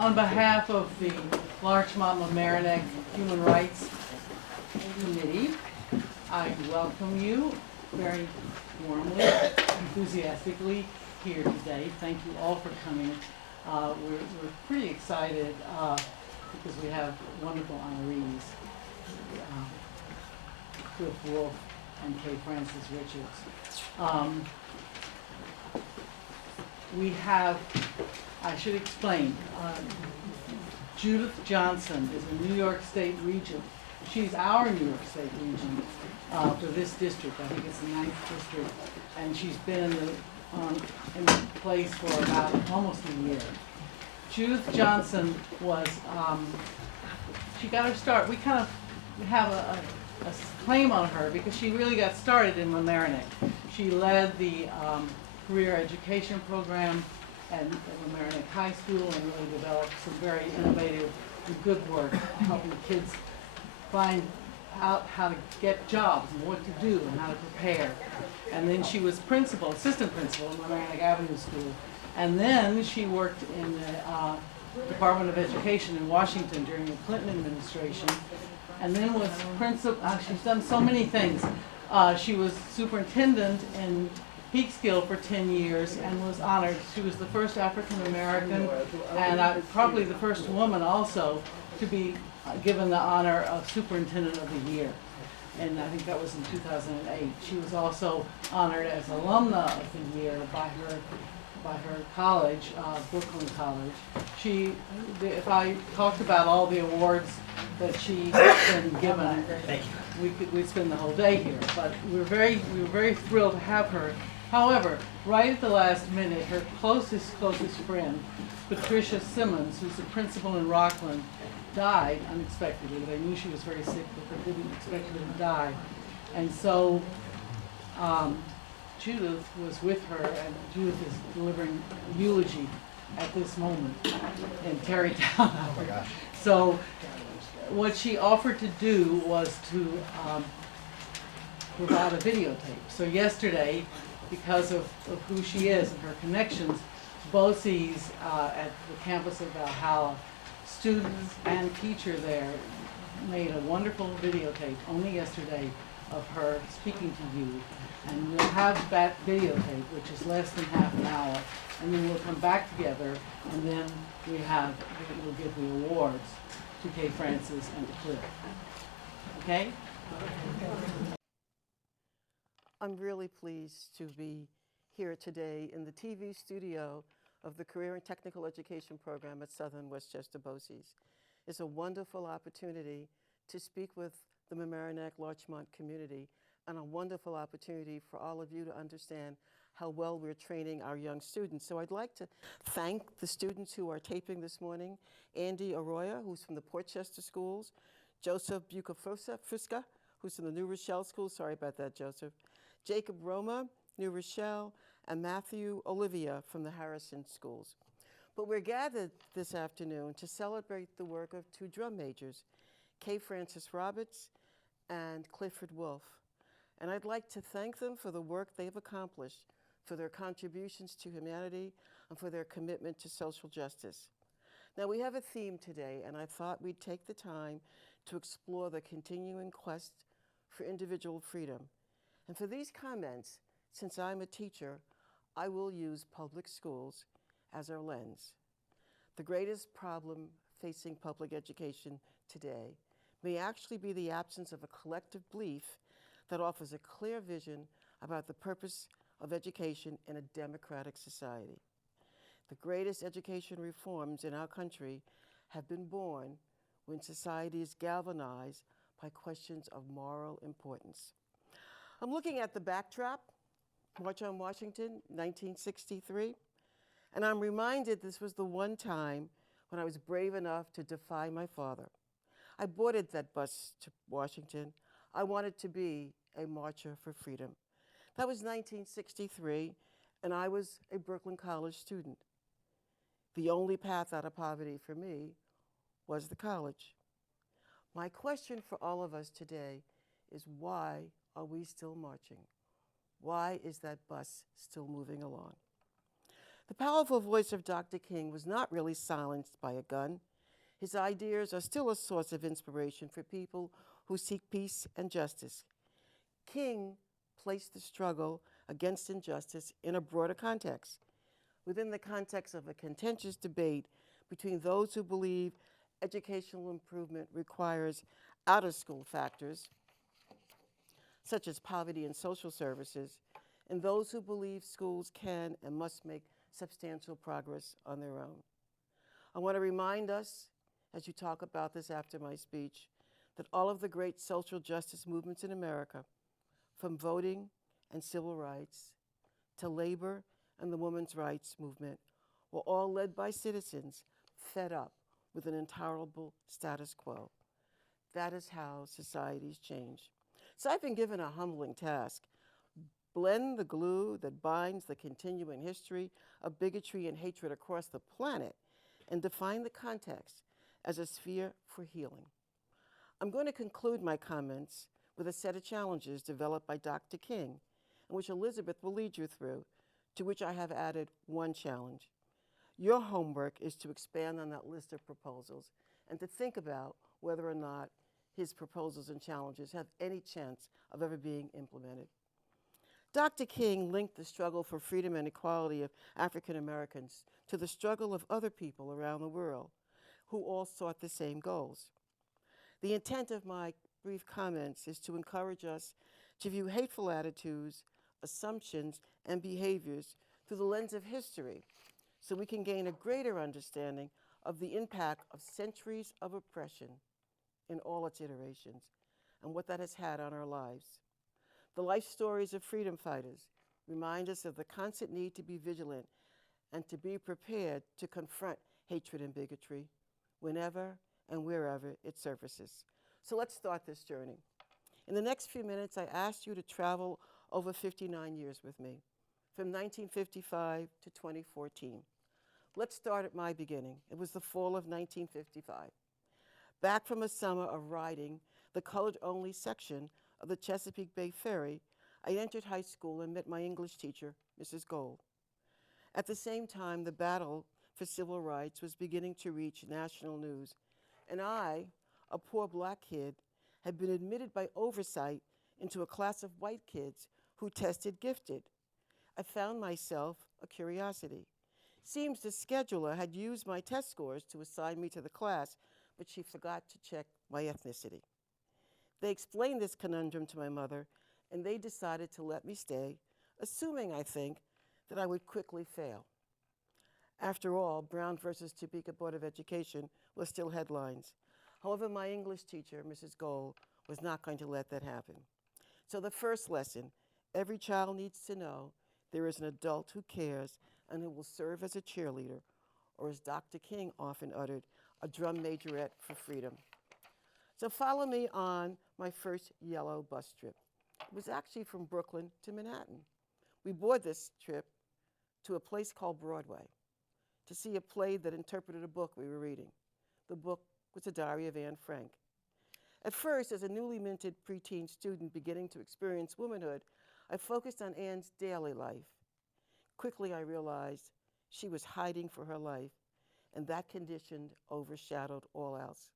On behalf of the Larchmont Mamaroneck Human Rights Committee, I welcome you very warmly, enthusiastically here today. Thank you all for coming. We're pretty excited because we have wonderful honorees, Cliff Wolf and Kay Francis Richards. We have, I should explain, Judith Johnson is a New York State Regent. She's our New York State Regent for this district. I think it's the 9th district. And she's been in place for about almost a year. Judith Johnson was, she got her start. We kind of have a claim on her because she really got started in Mamaroneck. She led the career education program at Mamaroneck High School and really developed some very innovative and good work helping kids find out how to get jobs and what to do and how to prepare. And then she was assistant principal at Mamaroneck Avenue School. And then she worked in the Department of Education in Washington during the Clinton administration. And then was principal, she's done so many things. She was superintendent in Peekskill for 10 years and was honored. She was the first African American and probably the first woman also to be given the honor of Superintendent of the Year. And I think that was in 2008. She was also honored as Alumna of the Year by her college, Brooklyn College. If I talked about all the awards that she's been given, we'd spend the whole day here. But we were very thrilled to have her. However, right at the last minute, her closest friend, Patricia Simmons, who's the principal in Rockland, died unexpectedly. They knew she was very sick, but they didn't expect her to die. And so Judith was with her, and Judith is delivering a eulogy at this moment in Tarrytown. Oh my gosh. So what she offered to do was to provide a videotape. So yesterday, because of who she is and her connections, BOCES at the campus of Valhalla, students and teacher there made a wonderful videotape only yesterday of her speaking to you. And we'll have that videotape, which is less than half an hour, and then we'll come back together, and then we'll give the awards to Kay Francis and to Cliff. Okay? I'm really pleased to be here today in the TV studio of the Career and Technical Education Program at Southern Westchester BOCES. It's a wonderful opportunity to speak with the Mamaroneck Larchmont community and a wonderful opportunity for all of you to understand how well we're training our young students. So I'd like to thank the students who are taping this morning, Andy Arroyo, who's from the Portchester schools, Joseph Bucafusca, who's from the New Rochelle School, sorry about that, Joseph, Jacob Roma, New Rochelle, and Matthew Olivia from the Harrison schools. But we're gathered this afternoon to celebrate the work of two drum majors, Kay Francis Roberts and Clifford Wolf. And I'd like to thank them for the work they've accomplished, for their contributions to humanity, and for their commitment to social justice. Now we have a theme today, and I thought we'd take the time to explore the continuing quest for individual freedom. And for these comments, since I'm a teacher, I will use public schools as our lens. The greatest problem facing public education today may actually be the absence of a collective belief that offers a clear vision about the purpose of education in a democratic society. The greatest education reforms in our country have been born when society is galvanized by questions of moral importance. I'm looking at the backdrop, March on Washington, 1963, and I'm reminded this was the one time when I was brave enough to defy my father. I boarded that bus to Washington. I wanted to be a marcher for freedom. That was 1963, and I was a Brooklyn College student. The only path out of poverty for me was the college. My question for all of us today is, why are we still marching? Why is that bus still moving along? The powerful voice of Dr. King was not really silenced by a gun. His ideas are still a source of inspiration for people who seek peace and justice. King placed the struggle against injustice in a broader context, within the context of a contentious debate between those who believe educational improvement requires out-of-school factors, such as poverty and social services, and those who believe schools can and must make substantial progress on their own. I want to remind us, as you talk about this after my speech, that all of the great social justice movements in America, from voting and civil rights to labor and the women's rights movement, were all led by citizens fed up with an intolerable status quo. That is how societies change. So I've been given a humbling task: blend the glue that binds the continuing history of bigotry and hatred across the planet and define the context as a sphere for healing. I'm going to conclude my comments with a set of challenges developed by Dr. King, and which Elizabeth will lead you through, to which I have added one challenge. Your homework is to expand on that list of proposals and to think about whether or not his proposals and challenges have any chance of ever being implemented. Dr. King linked the struggle for freedom and equality of African Americans to the struggle of other people around the world who all sought the same goals. The intent of my brief comments is to encourage us to view hateful attitudes, assumptions, and behaviors through the lens of history, so we can gain a greater understanding of the impact of centuries of oppression in all its iterations and what that has had on our lives. The life stories of freedom fighters remind us of the constant need to be vigilant and to be prepared to confront hatred and bigotry whenever and wherever it surfaces. So let's start this journey. In the next few minutes, I asked you to travel over 59 years with me, from 1955 to 2014. Let's start at my beginning. It was the fall of 1955. Back from a summer of riding the colored-only section of the Chesapeake Bay Ferry, I entered high school and met my English teacher, Mrs. Gold. At the same time, the battle for civil rights was beginning to reach national news, and I, a poor black kid, had been admitted by oversight into a class of white kids who tested gifted. I found myself a curiosity. Seems the scheduler had used my test scores to assign me to the class, but she forgot to check my ethnicity. They explained this conundrum to my mother, and they decided to let me stay, assuming, I think, that I would quickly fail. After all, Brown versus Topeka Board of Education was still headlines. However, my English teacher, Mrs. Gold, was not going to let that happen. So the first lesson, every child needs to know there is an adult who cares and who will serve as a cheerleader, or as Dr. King often uttered, a drum majorette for freedom. So follow me on my first yellow bus trip. It was actually from Brooklyn to Manhattan. We boarded this trip to a place called Broadway to see a play that interpreted a book we were reading. The book was The Diary of Anne Frank. At first, as a newly minted preteen student beginning to experience womanhood, I focused on Anne's daily life. Quickly, I realized she was hiding for her life, and that condition overshadowed all else.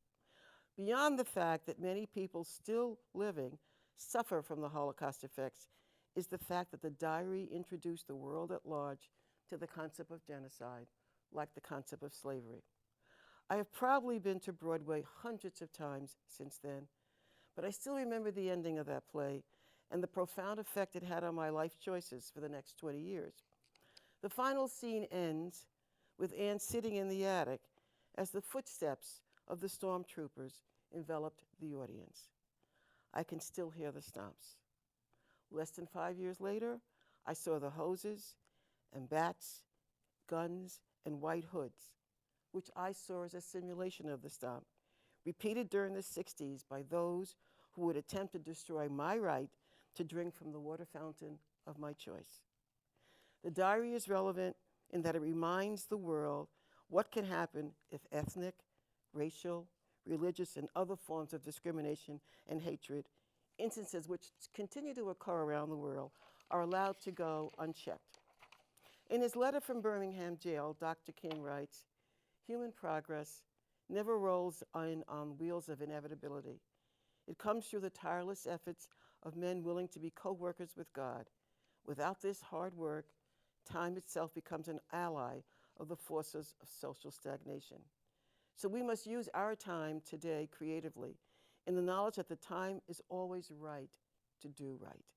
Beyond the fact that many people still living suffer from the Holocaust effects is the fact that the diary introduced the world at large to the concept of genocide, like the concept of slavery. I have probably been to Broadway hundreds of times since then, but I still remember the ending of that play and the profound effect it had on my life choices for the next 20 years. The final scene ends with Anne sitting in the attic as the footsteps of the stormtroopers enveloped the audience. I can still hear the stomps. Less than 5 years later, I saw the hoses and bats, guns, and white hoods, which I saw as a simulation of the stomp, repeated during the 60s by those who would attempt to destroy my right to drink from the water fountain of my choice. The diary is relevant in that it reminds the world what can happen if ethnic, racial, religious, and other forms of discrimination and hatred, instances which continue to occur around the world, are allowed to go unchecked. In his letter from Birmingham jail, Dr. King writes, "Human progress never rolls in on wheels of inevitability. It comes through the tireless efforts of men willing to be co-workers with God. Without this hard work, time itself becomes an ally of the forces of social stagnation. So we must use our time today creatively in the knowledge that the time is always right to do right.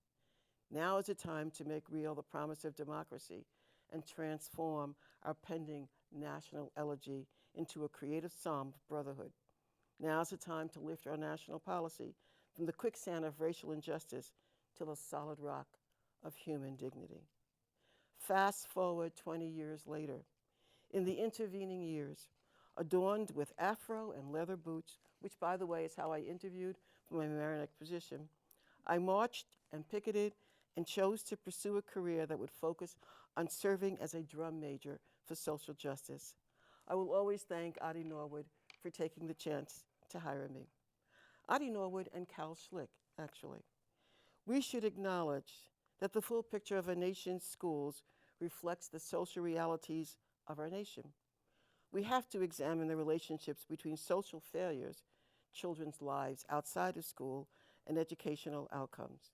Now is the time to make real the promise of democracy and transform our pending national elegy into a creative psalm of brotherhood. Now is the time to lift our national policy from the quicksand of racial injustice to the solid rock of human dignity." Fast forward 20 years later. In the intervening years, adorned with afro and leather boots, which, by the way, is how I interviewed for my Merrimack position, I marched and picketed and chose to pursue a career that would focus on serving as a drum major for social justice. I will always thank Audie Norwood for taking the chance to hire me. Audie Norwood and Cal Schlick, actually. We should acknowledge that the full picture of a nation's schools reflects the social realities of our nation. We have to examine the relationships between social failures, children's lives outside of school, and educational outcomes.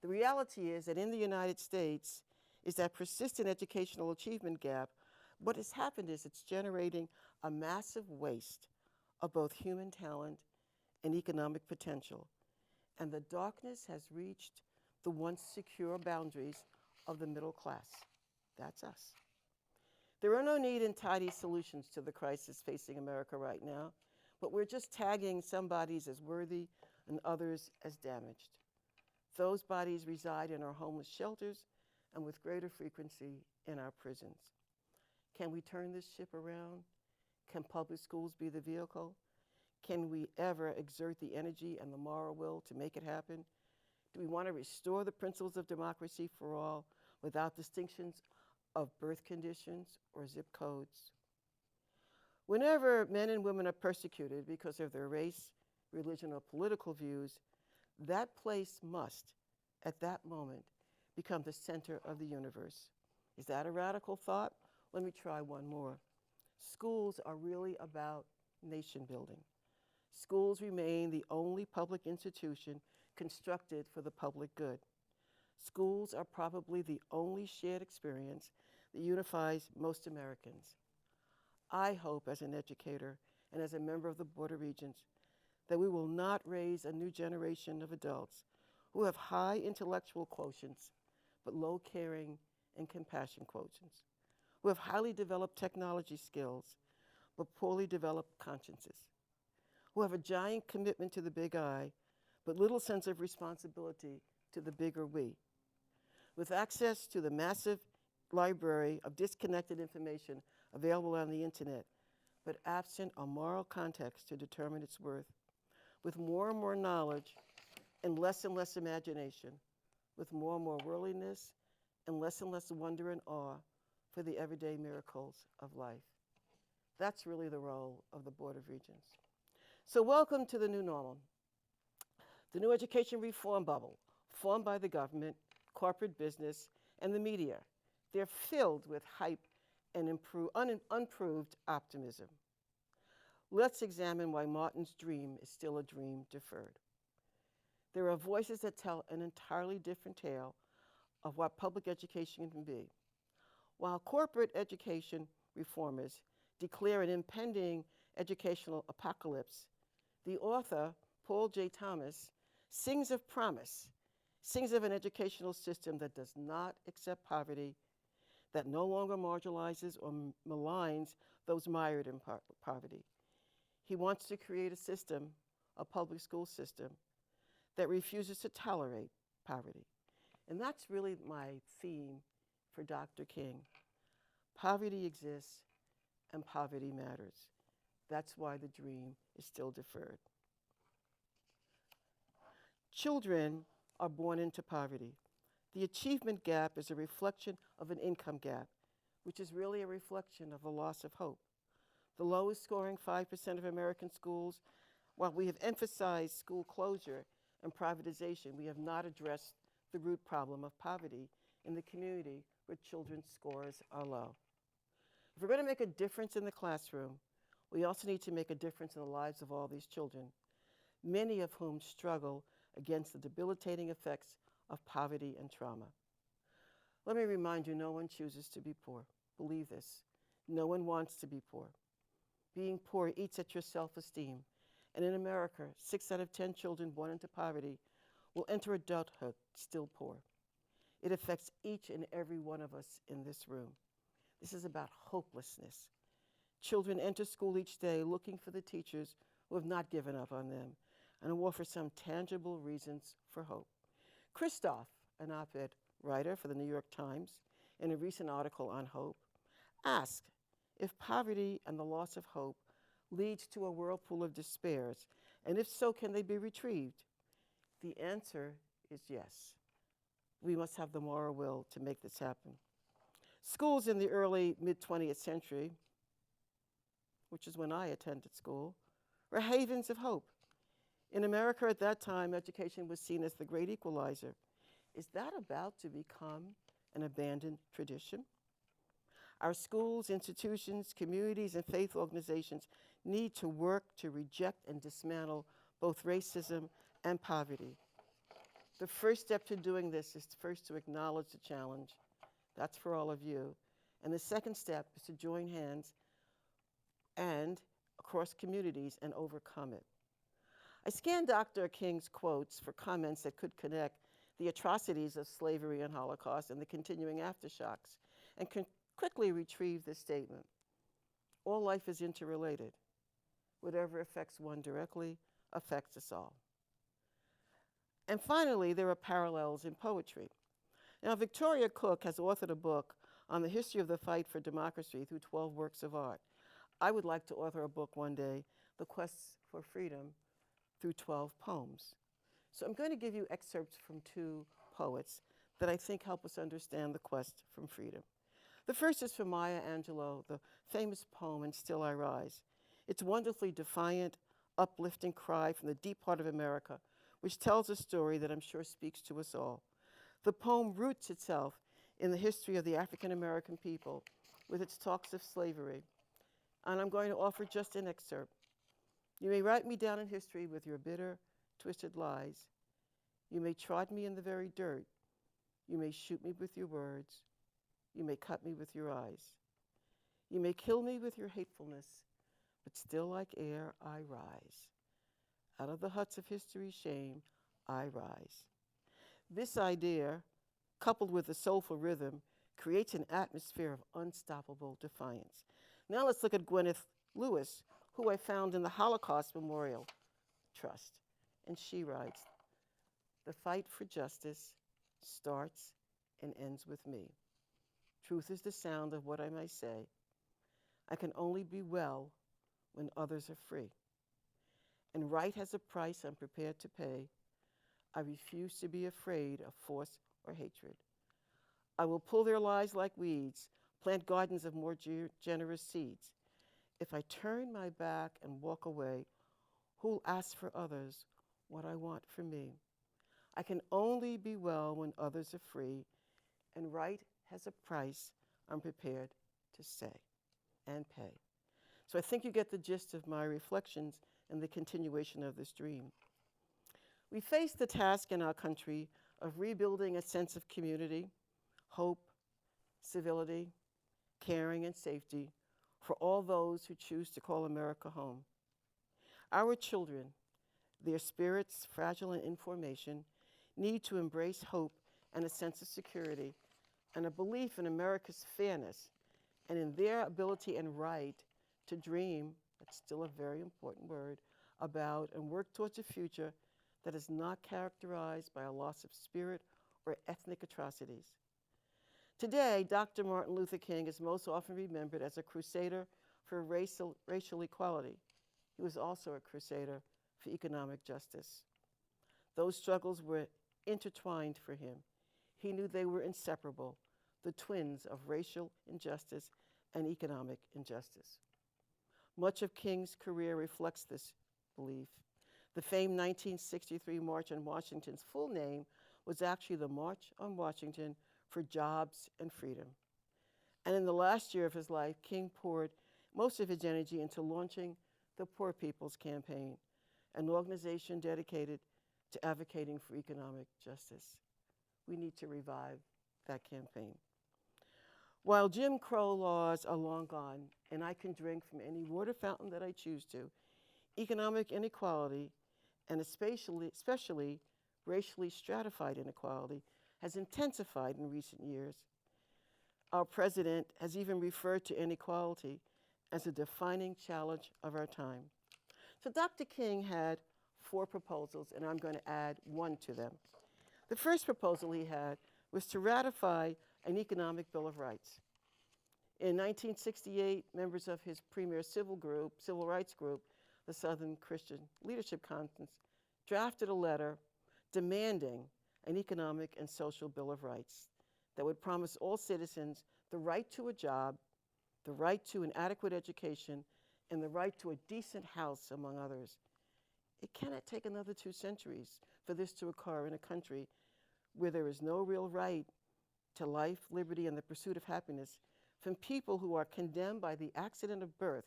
The reality is that in the United States is that persistent educational achievement gap. What has happened is it's generating a massive waste of both human talent and economic potential. And the darkness has reached the once secure boundaries of the middle class. That's us. There are no neat and tidy solutions to the crisis facing America right now, but we're just tagging some bodies as worthy and others as damaged. Those bodies reside in our homeless shelters and with greater frequency in our prisons. Can we turn this ship around? Can public schools be the vehicle? Can we ever exert the energy and the moral will to make it happen? Do we want to restore the principles of democracy for all without distinctions of birth conditions or zip codes? Whenever men and women are persecuted because of their race, religion, or political views, that place must, at that moment, become the center of the universe. Is that a radical thought? Let me try one more. Schools are really about nation building. Schools remain the only public institution constructed for the public good. Schools are probably the only shared experience that unifies most Americans. I hope as an educator and as a member of the Board of Regents that we will not raise a new generation of adults who have high intellectual quotients but low caring and compassion quotients, who have highly developed technology skills but poorly developed consciences, who have a giant commitment to the big I but little sense of responsibility to the bigger we. With access to the massive library of disconnected information available on the internet, but absent a moral context to determine its worth, with more and more knowledge and less imagination, with more and more worldliness and less wonder and awe for the everyday miracles of life. That's really the role of the Board of Regents. So welcome to the new normal. The new education reform bubble, formed by the government, corporate business, and the media. They're filled with hype and unproved optimism. Let's examine why Martin's dream is still a dream deferred. There are voices that tell an entirely different tale of what public education can be. While corporate education reformers declare an impending educational apocalypse, the author, Paul J. Thomas, sings of promise, sings of an educational system that does not accept poverty, that no longer marginalizes or maligns those mired in poverty. He wants to create a system, a public school system, that refuses to tolerate poverty. And that's really my theme for Dr. King. Poverty exists and poverty matters. That's why the dream is still deferred. Children are born into poverty. The achievement gap is a reflection of an income gap, which is really a reflection of a loss of hope. The lowest scoring 5% of American schools, while we have emphasized school closure and privatization, we have not addressed the root problem of poverty in the community where children's scores are low. If we're going to make a difference in the classroom, we also need to make a difference in the lives of all these children, many of whom struggle against the debilitating effects of poverty and trauma. Let me remind you, no one chooses to be poor. Believe this. No one wants to be poor. Being poor eats at your self-esteem. And in America, 6 out of 10 children born into poverty will enter adulthood still poor. It affects each and every one of us in this room. This is about hopelessness. Children enter school each day looking for the teachers who have not given up on them and who offer some tangible reasons for hope. Christoph, an op-ed writer for the New York Times, in a recent article on hope, asked if poverty and the loss of hope leads to a whirlpool of despairs, and if so, can they be retrieved? The answer is yes. We must have the moral will to make this happen. Schools in the early mid-20th century, which is when I attended school, were havens of hope. In America at that time, education was seen as the great equalizer. Is that about to become an abandoned tradition? Our schools, institutions, communities, and faith organizations need to work to reject and dismantle both racism and poverty. The first step to doing this is first to acknowledge the challenge. That's for all of you. And the second step is to join hands and across communities and overcome it. I scanned Dr. King's quotes for comments that could connect the atrocities of slavery and Holocaust and the continuing aftershocks, and quickly retrieve this statement. All life is interrelated. Whatever affects one directly affects us all. And finally, there are parallels in poetry. Now, Victoria Cook has authored a book on the history of the fight for democracy through 12 works of art. I would like to author a book one day, The Quest for Freedom, through 12 poems. So I'm going to give you excerpts from 2 poets that I think help us understand the quest from freedom. The first is from Maya Angelou, the famous poem, And Still I Rise. It's a wonderfully defiant, uplifting cry from the deep heart of America, which tells a story that I'm sure speaks to us all. The poem roots itself in the history of the African American people with its talks of slavery. And I'm going to offer just an excerpt. You may write me down in history with your bitter, twisted lies. You may trod me in the very dirt. You may shoot me with your words. You may cut me with your eyes. You may kill me with your hatefulness, but still like air I rise. Out of the huts of history's shame, I rise. This idea, coupled with a soulful rhythm, creates an atmosphere of unstoppable defiance. Now let's look at Gwyneth Lewis, who I found in the Holocaust Memorial Trust. And she writes, "The fight for justice starts and ends with me. Truth is the sound of what I may say. I can only be well when others are free. And right has a price I'm prepared to pay. I refuse to be afraid of force or hatred. I will pull their lies like weeds, plant gardens of more generous seeds. If I turn my back and walk away, who'll ask for others what I want for me? I can only be well when others are free, and right has a price I'm prepared to say and pay." So I think you get the gist of my reflections and the continuation of this dream. We face the task in our country of rebuilding a sense of community, hope, civility, caring, and safety for all those who choose to call America home. Our children, their spirits fragile and in formation, need to embrace hope and a sense of security and a belief in America's fairness and in their ability and right to dream, that's still a very important word, about and work towards a future that is not characterized by a loss of spirit or ethnic atrocities. Today, Dr. Martin Luther King is most often remembered as a crusader for racial equality. He was also a crusader for economic justice. Those struggles were intertwined for him. He knew they were inseparable, the twins of racial injustice and economic injustice. Much of King's career reflects this belief. The famed 1963 March on Washington's full name was actually the March on Washington for jobs and freedom. And in the last year of his life, King poured most of his energy into launching the Poor People's Campaign, an organization dedicated to advocating for economic justice. We need to revive that campaign. While Jim Crow laws are long gone and I can drink from any water fountain that I choose to, economic inequality, and especially racially stratified inequality, has intensified in recent years. Our president has even referred to inequality as a defining challenge of our time. So Dr. King had 4 proposals, and I'm going to add 1 to them. The first proposal he had was to ratify an economic Bill of Rights. In 1968, members of his premier civil rights group, the Southern Christian Leadership Conference, drafted a letter demanding an economic and social Bill of Rights that would promise all citizens the right to a job, the right to an adequate education, and the right to a decent house, among others. It cannot take another 2 centuries for this to occur in a country where there is no real right to life, liberty, and the pursuit of happiness from people who are condemned by the accident of birth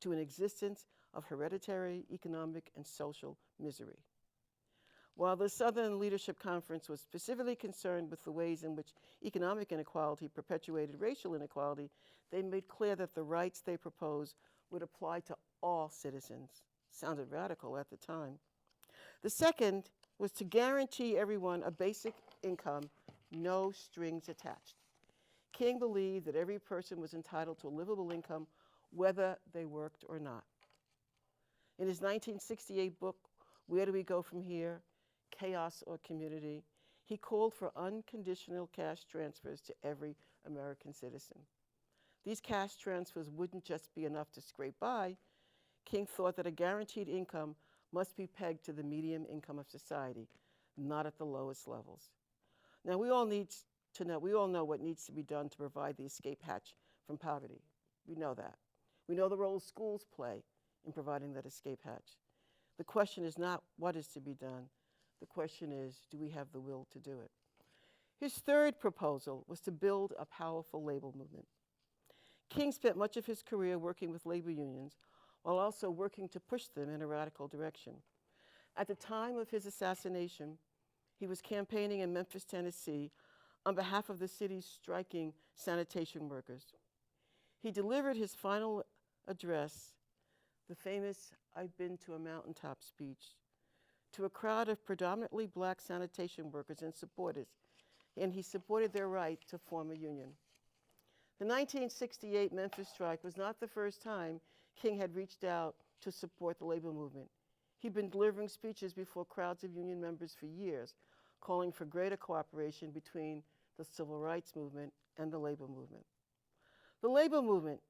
to an existence of hereditary, economic, and social misery. While the Southern Leadership Conference was specifically concerned with the ways in which economic inequality perpetuated racial inequality, they made clear that the rights they proposed would apply to all citizens. Sounded radical at the time. The second was to guarantee everyone a basic income, no strings attached. King believed that every person was entitled to a livable income, whether they worked or not. In his 1968 book, Where Do We Go From Here? Chaos or Community, he called for unconditional cash transfers to every American citizen. These cash transfers wouldn't just be enough to scrape by. King thought that a guaranteed income must be pegged to the median income of society, not at the lowest levels. Now, we all know what needs to be done to provide the escape hatch from poverty. We know that. We know the role schools play in providing that escape hatch. The question is not what is to be done. The question is, do we have the will to do it? His third proposal was to build a powerful labor movement. King spent much of his career working with labor unions while also working to push them in a radical direction. At the time of his assassination, he was campaigning in Memphis, Tennessee, on behalf of the city's striking sanitation workers. He delivered his final address, the famous "I've been to a mountaintop" speech, to a crowd of predominantly black sanitation workers and supporters, and he supported their right to form a union. The 1968 Memphis strike was not the first time King had reached out to support the labor movement. He'd been delivering speeches before crowds of union members for years, calling for greater cooperation between the civil rights movement and the labor movement. The labor movement,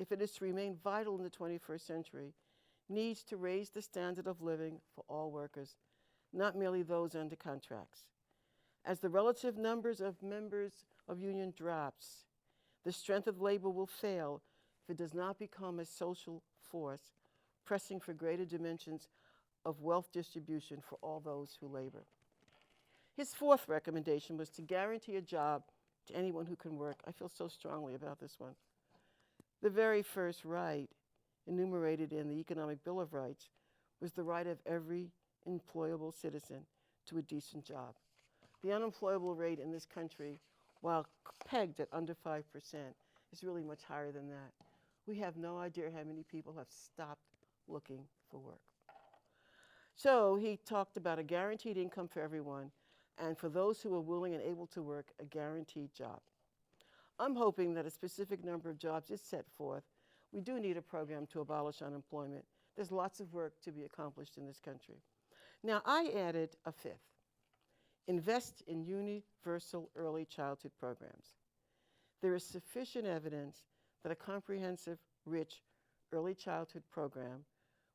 if it is to remain vital in the 21st century, needs to raise the standard of living for all workers, not merely those under contracts. As the relative numbers of members of union drops, the strength of labor will fail if it does not become a social force, pressing for greater dimensions of wealth distribution for all those who labor. His fourth recommendation was to guarantee a job to anyone who can work. I feel so strongly about this one. The very first right enumerated in the Economic Bill of Rights was the right of every employable citizen to a decent job. The unemployable rate in this country, while pegged at under 5%, is really much higher than that. We have no idea how many people have stopped looking for work. So he talked about a guaranteed income for everyone, and for those who are willing and able to work, a guaranteed job. I'm hoping that a specific number of jobs is set forth. We do need a program to abolish unemployment. There's lots of work to be accomplished in this country. Now, I added a fifth. Invest in universal early childhood programs. There is sufficient evidence that a comprehensive, rich early childhood program,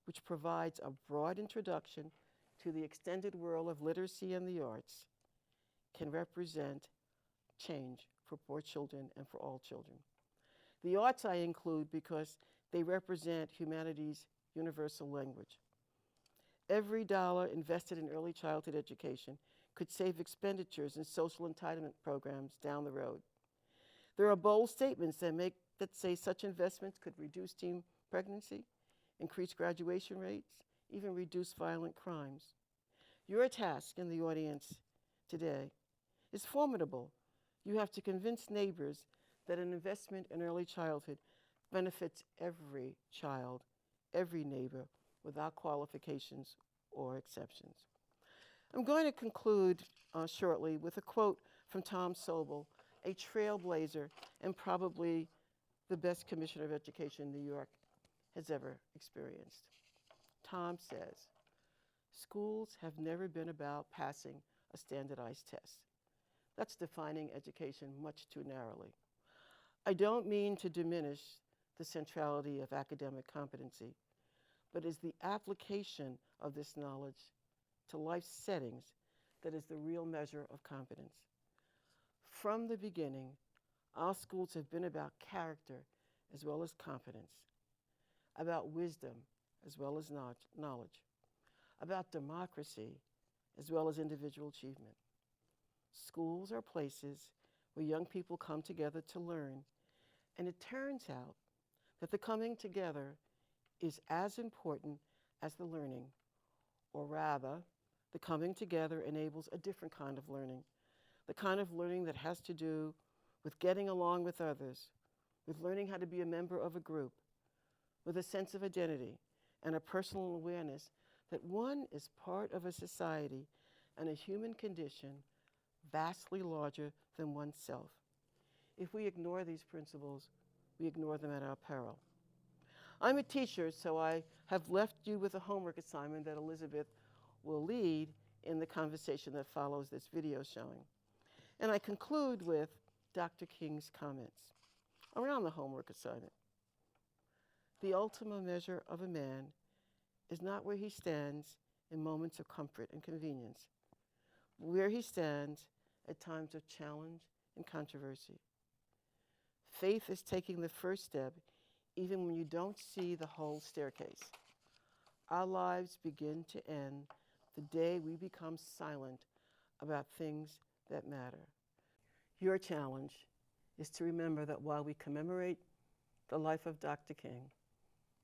which provides a broad introduction to the extended world of literacy and the arts, can represent change for poor children and for all children. The arts I include because they represent humanity's universal language. Every dollar invested in early childhood education could save expenditures in social entitlement programs down the road. There are bold statements that say such investments could reduce teen pregnancy, increase graduation rates, even reduce violent crimes. Your task in the audience today is formidable. You have to convince neighbors that an investment in early childhood benefits every child, every neighbor, without qualifications or exceptions. I'm going to conclude shortly with a quote from Tom Sobel, a trailblazer and probably the best commissioner of education New York has ever experienced. Tom says, "Schools have never been about passing a standardized test. That's defining education much too narrowly. I don't mean to diminish the centrality of academic competency, but it's the application of this knowledge to life settings that is the real measure of competence. From the beginning, our schools have been about character as well as competence, about wisdom as well as knowledge, about democracy as well as individual achievement. Schools are places where young people come together to learn, and it turns out that the coming together is as important as the learning, or rather, the coming together enables a different kind of learning, the kind of learning that has to do with getting along with others, with learning how to be a member of a group, with a sense of identity and a personal awareness that one is part of a society and a human condition vastly larger than oneself. If we ignore these principles, we ignore them at our peril." I'm a teacher, so I have left you with a homework assignment that Elizabeth will lead in the conversation that follows this video showing. And I conclude with Dr. King's comments around the homework assignment. "The ultimate measure of a man is not where he stands in moments of comfort and convenience, but where he stands at times of challenge and controversy. Faith is taking the first step even when you don't see the whole staircase. Our lives begin to end the day we become silent about things that matter. Your challenge is to remember that while we commemorate the life of Dr. King,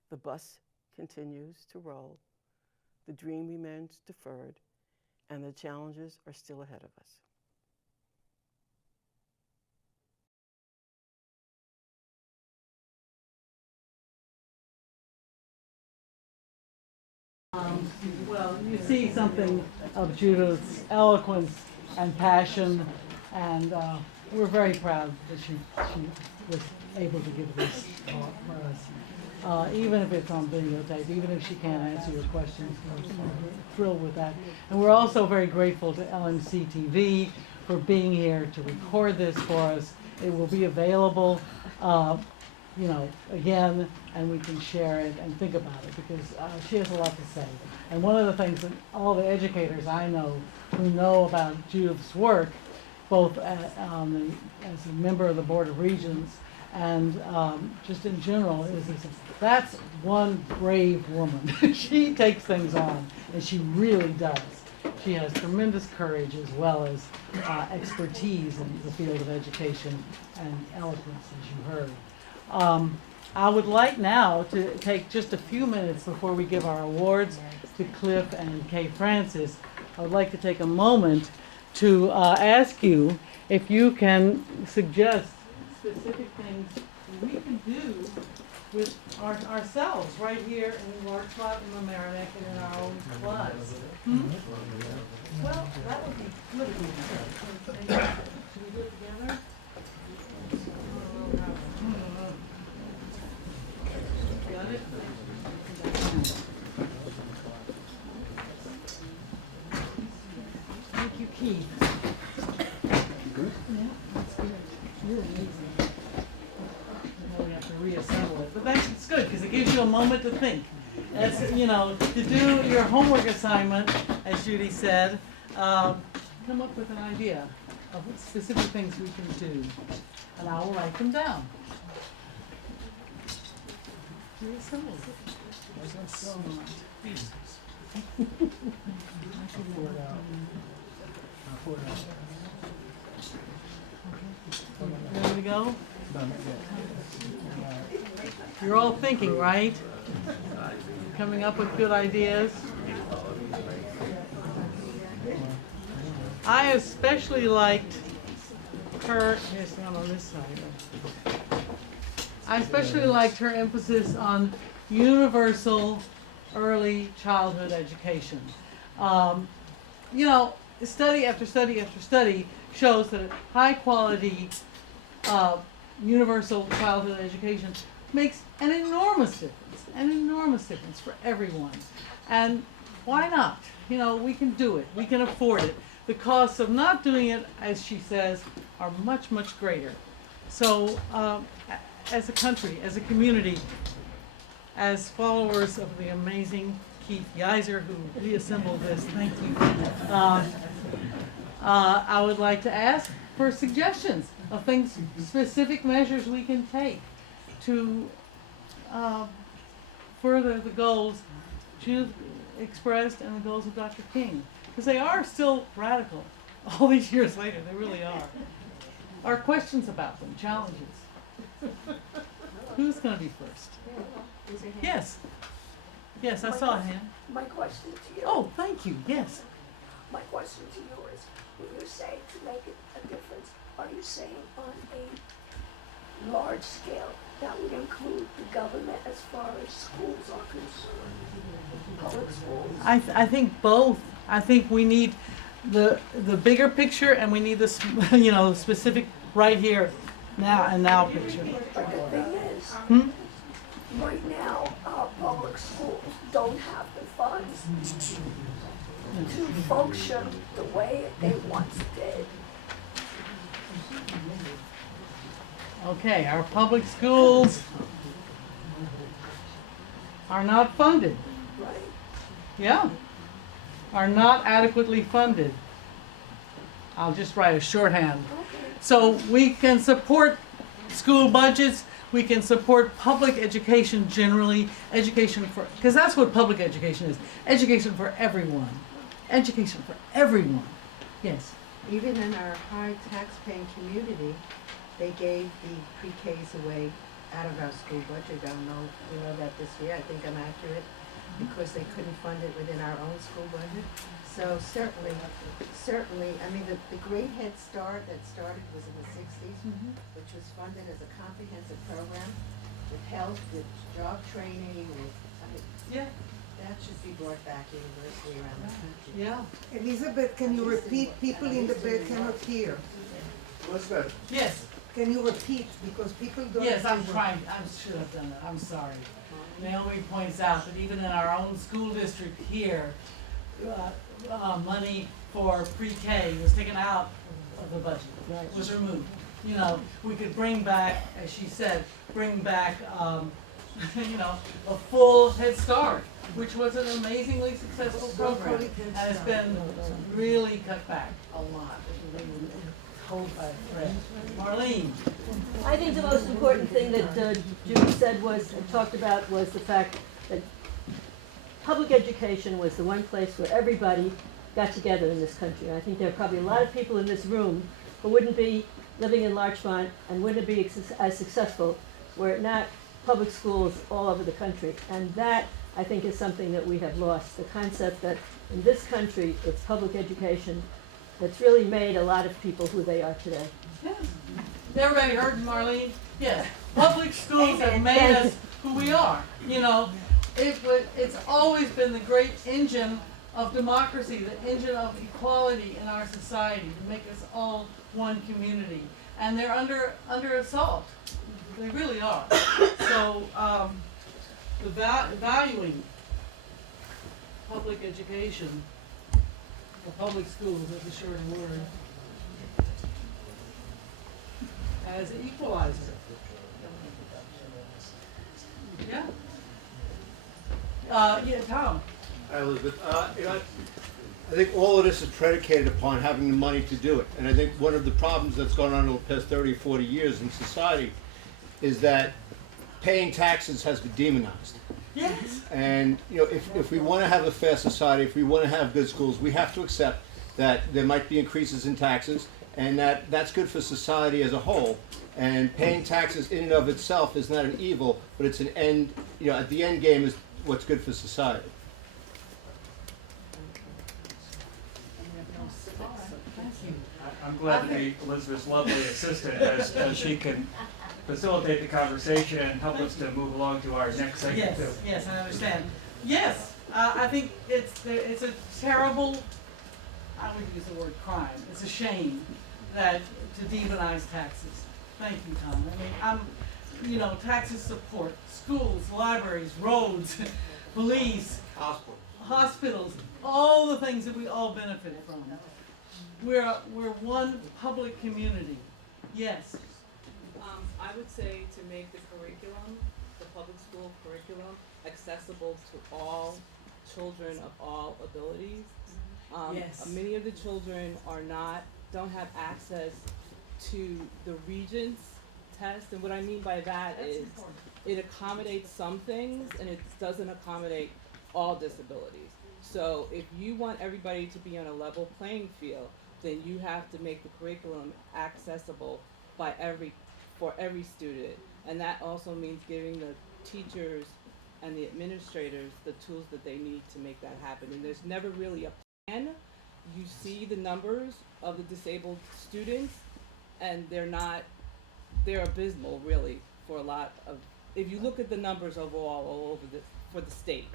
the bus continues to roll, the dream remains deferred, and the challenges are still ahead of us." Well, you see something of Judith's eloquence and passion, and we're very proud that she was able to give this talk for us. Even if it's on videotape, even if she can't answer your questions, we're thrilled with that. And we're also very grateful to LMC-TV for being here to record this for us. It will be available again, and we can share it and think about it, because she has a lot to say. And one of the things that all the educators I know who know about Judith's work, both as a member of the Board of Regents and just in general, is that's one brave woman. She takes things on, and she really does. She has tremendous courage as well as expertise in the field of education and eloquence, as you heard. I would like now to take just a few minutes before we give our awards to Cliff and Kay Francis. I would like to take a moment to ask you if you can suggest specific things we can do with ourselves right here in Larchmont and Mamaroneck and in our own class. Well, that would be good. Should we do it together? Got it? Thank you, Keith. Good? Yeah, that's good. It's really amazing. Now we have to reassemble it, but it's good because it gives you a moment to think. That's, to do your homework assignment, as Judy said, come up with an idea of what specific things we can do, and I will write them down. Reassemble it. So much. I can pour it out. Ready to go? You're all thinking, right? Coming up with good ideas. I especially liked her, here's one on this side. I especially liked her emphasis on universal early childhood education. You know, study after study after study shows that high quality universal childhood education makes an enormous difference for everyone. And why not? You know, we can do it, we can afford it. The costs of not doing it, as she says, are much, much greater. So, as a country, as a community, as followers of the amazing Keith Geiser, who reassembled this, thank you. I would like to ask for suggestions of things, specific measures we can take to further the goals Judith expressed and the goals of Dr. King. Because they are still radical. All these years later, they really are. Our questions about them, challenges. Who's going to be first? Yes. Yes, I saw a hand. My question to you. Oh, thank you. Yes. My question to you is, when you say to make it a difference, are you saying on a large scale that would include the government as far as schools are concerned? Public schools? I think both. I think we need the bigger picture, and we need this, you know, specific right here, now picture. But the thing is, right now, our public schools don't have the funds to function the way they once did. Okay, our public schools are not funded. Right. Yeah, are not adequately funded. I'll just write a shorthand. So we can support school budgets, we can support public education generally, education for, because that's what public education is, education for everyone. Education for everyone. Yes. Even in our high tax-paying community, they gave the pre-Ks away out of our school budget. I don't know if you know that this year. I think I'm accurate, because they couldn't fund it within our own school budget. So certainly, I mean, the Great Head Start that started was in the 60s, which was funded as a comprehensive program with health, with job training, with, I mean, Yeah. that should be brought back universally around the country. Yeah. Elizabeth, can you repeat? People in the back cannot hear. What's that? Yes. Can you repeat? Because people don't. Yes, I'm trying. I should have done that. I'm sorry. Naomi points out that even in our own school district here, money for pre-K was taken out of the budget, was removed. You know, we could bring back, as she said, you know, a full Head Start, which was an amazingly successful program, and it's been really cut back a lot. Hold by a thread. Marlene. I think the most important thing that Judy said was, and talked about, was the fact that public education was the one place where everybody got together in this country. And I think there are probably a lot of people in this room who wouldn't be living in Larchmont and wouldn't be as successful were it not public schools all over the country. And that, I think, is something that we have lost. The concept that in this country, it's public education that's really made a lot of people who they are today. Yes. Everybody heard Marlene? Yes. Public schools have made us who we are. You know, it's always been the great engine of democracy, the engine of equality in our society to make us all one community. And they're under assault. They really are. So valuing public education, or public schools, is a short word, as an equalizer. Yeah. Yeah, Tom. Hi, Elizabeth. You know, I think all of this is predicated upon having the money to do it. And I think one of the problems that's gone on over the past 30 or 40 years in society is that paying taxes has been demonized. Yes. And you know, if we want to have a fair society, if we want to have good schools, we have to accept that there might be increases in taxes, and that's good for society as a whole. And paying taxes in and of itself is not an evil, but it's an end, at the end game is what's good for society. I'm glad to be Elizabeth's lovely assistant as she can facilitate the conversation and help us to move along to our next segment too. Yes, I understand. Yes, I think it's a terrible, I would use the word crime, it's a shame that to demonize taxes. Thank you, Tom. I mean, taxes support schools, libraries, roads, police, hospitals, all the things that we all benefit from. We're one public community. Yes. I would say to make the curriculum, the public school curriculum, accessible to all children of all abilities. Yes. Many of the children don't have access to the Regents test, and what I mean by that is it accommodates some things and it doesn't accommodate all disabilities. So if you want everybody to be on a level playing field, then you have to make the curriculum accessible for every student. And that also means giving the teachers and the administrators the tools that they need to make that happen. And there's never really a plan. You see the numbers of the disabled students, and they're abysmal really for a lot of, if you look at the numbers overall all over for the state.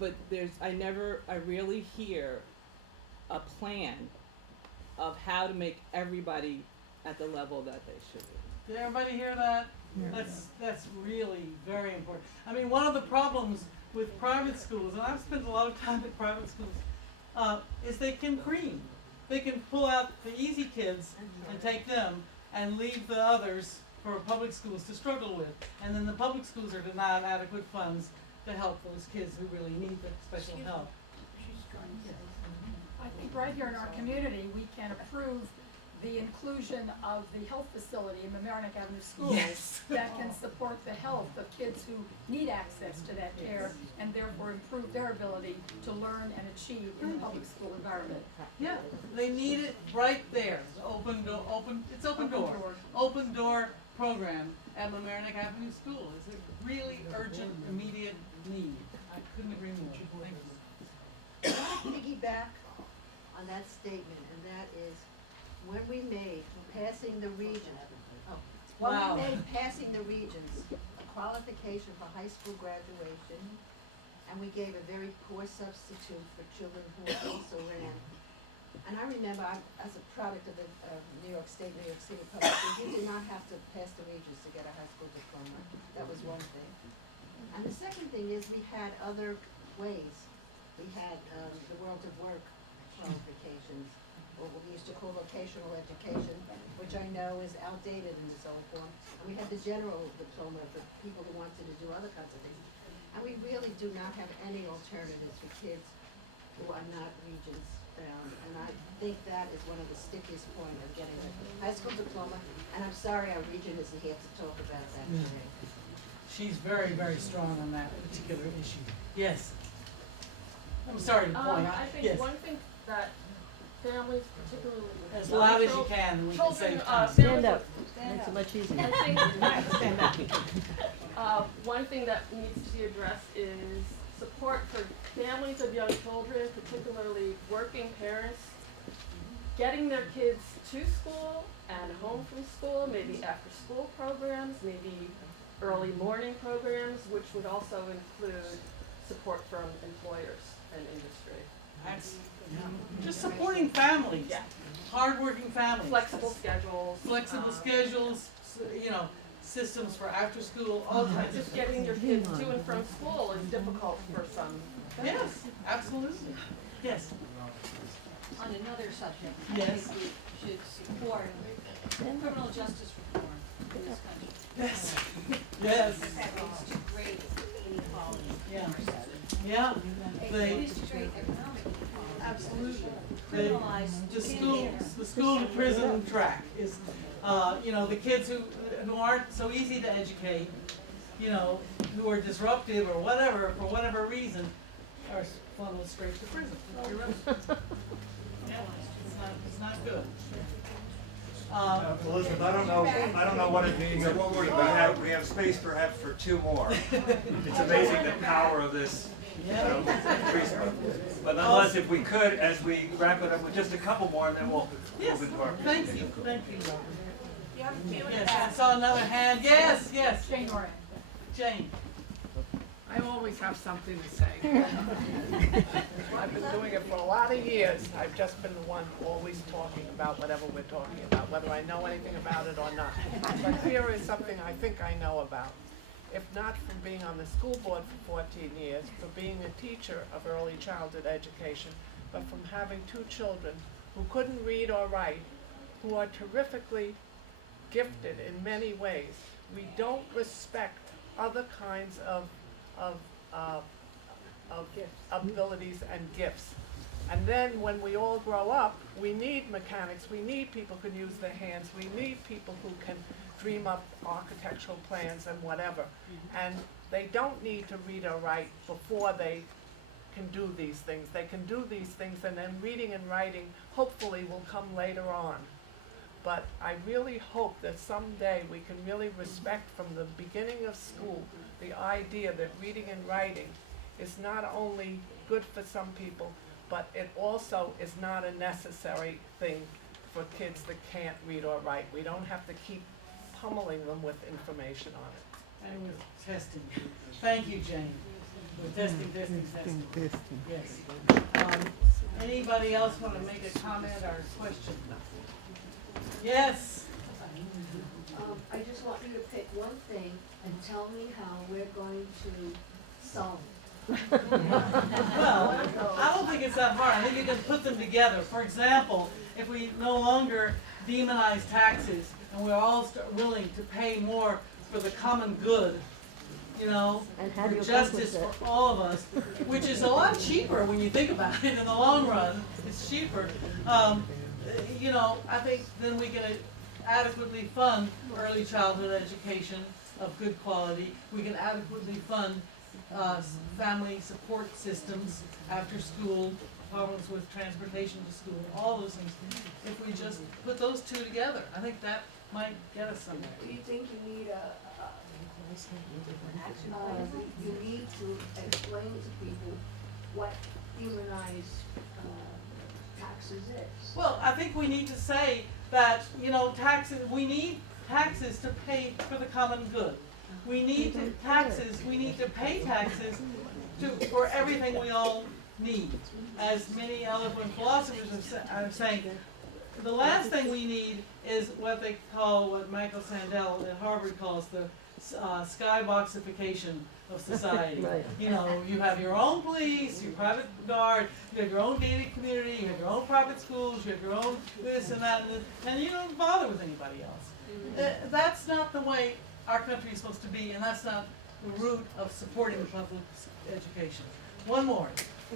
But I rarely hear a plan of how to make everybody at the level that they should be. Did everybody hear that? That's really very important. I mean, one of the problems with private schools, and I've spent a lot of time at private schools, is they can cream. They can pull out the easy kids and take them and leave the others for public schools to struggle with. And then the public schools are denied adequate funds to help those kids who really need the special help. I think right here in our community, we can approve the inclusion of the health facility in Mamaroneck Avenue Schools that can support the health of kids who need access to that care and therefore improve their ability to learn and achieve in the public school environment. Yeah, they need it right there. Open door program at Mamaroneck Avenue School. It's a really urgent, immediate need. I couldn't agree more. Thank you. I want to piggyback on that statement, and that is when we made passing the regions a qualification for high school graduation, and we gave a very poor substitute for children who also ran. And I remember, as a product of the New York State, New York City public schools, you did not have to pass the Regents to get a high school diploma. That was one thing. And the second thing is we had other ways. We had the World of Work qualifications, or what we used to call vocational education, which I know is outdated in its old form. And we had the general diploma for people who wanted to do other kinds of things. And we really do not have any alternatives for kids who are not Regents bound. And I think that is one of the stickiest points of getting a high school diploma. And I'm sorry our Regent isn't here to talk about that today. She's very, very strong on that particular issue. Yes. I'm sorry to point out. I think one thing that families, particularly with As loud as you can, and we can children, save time. Stand up, makes it much easier. Stand up. One thing that needs to be addressed is support for families of young children, particularly working parents, getting their kids to school and home from school, maybe after school programs, maybe early morning programs, which would also include support from employers and industry. That's, just supporting families. Yeah. Hardworking families. Flexible schedules. Flexible schedules, systems for after school, all kinds of Just things. getting your kids to and from school is difficult for some families. Yes, absolutely. Yes. On another subject, Yes. I think we should support criminal justice reform in this country. Yes. Yes. That leads to great inequality in Yeah. our society. Yeah. It They, leads to great economic inequality. absolutely. Criminalize The school to prison track is, the kids who aren't so easy to educate, who are disruptive or whatever, for whatever reason, are funneled straight to prison. You're right. Yeah. it's not good. Elizabeth, I don't know what it means. We have space perhaps for two more. It's amazing the power of this. Increase. But nonetheless, if we could, as we wrap it up with just a couple more, and then we'll move into our. Thank you, Robert. You have a few in the Yes, back. I saw another hand. Yes, yes. Jane Moran. Jane. I always have something to say. I've been doing it for a lot of years. I've just been the one always talking about whatever we're talking about, whether I know anything about it or not. But here is something I think I know about. If not from being on the school board for 14 years, for being a teacher of early childhood education, but from having two children who couldn't read or write, who are terrifically gifted in many ways. We don't respect other kinds of abilities and gifts. And then when we all grow up, we need mechanics, we need people who can use their hands, we need people who can dream up architectural plans and whatever. And they don't need to read or write before they can do these things. They can do these things, and then reading and writing hopefully will come later on. But I really hope that someday we can really respect from the beginning of school the idea that reading and writing is not only good for some people, but it also is not a necessary thing for kids that can't read or write. We don't have to keep pummeling them with information on it. And we're testing. Thank you, Jane. We're testing. Yes. Anybody else want to make a comment or a question? Yes. I just want you to pick one thing and tell me how we're going to solve it. Well, I don't think it's that hard. I think you can put them together. For example, if we no longer demonize taxes and we're all willing to pay more for the common good, you know, for justice for all of us, which is a lot cheaper when you think about it in the long run. It's cheaper. You know, I think then we can adequately fund early childhood education of good quality. We can adequately fund family support systems after school, problems with transportation to school, all those things. If we just put those two together, I think that might get us somewhere. Do you think you need you need to explain to people what demonized taxes is? Well, I think we need to say that, you know, taxes, we need taxes to pay for the common good. We need to pay taxes for everything we all need. As many eloquent philosophers are saying, the last thing we need is what they call, what Michael Sandel at Harvard calls the skyboxification of society. Right. You know, you have your own police, your private guard, you have your own gated community, you have your own private schools, you have your own this and that, and you don't bother with anybody else. That's not the way our country is supposed to be, and that's not the root of supporting public education. One more.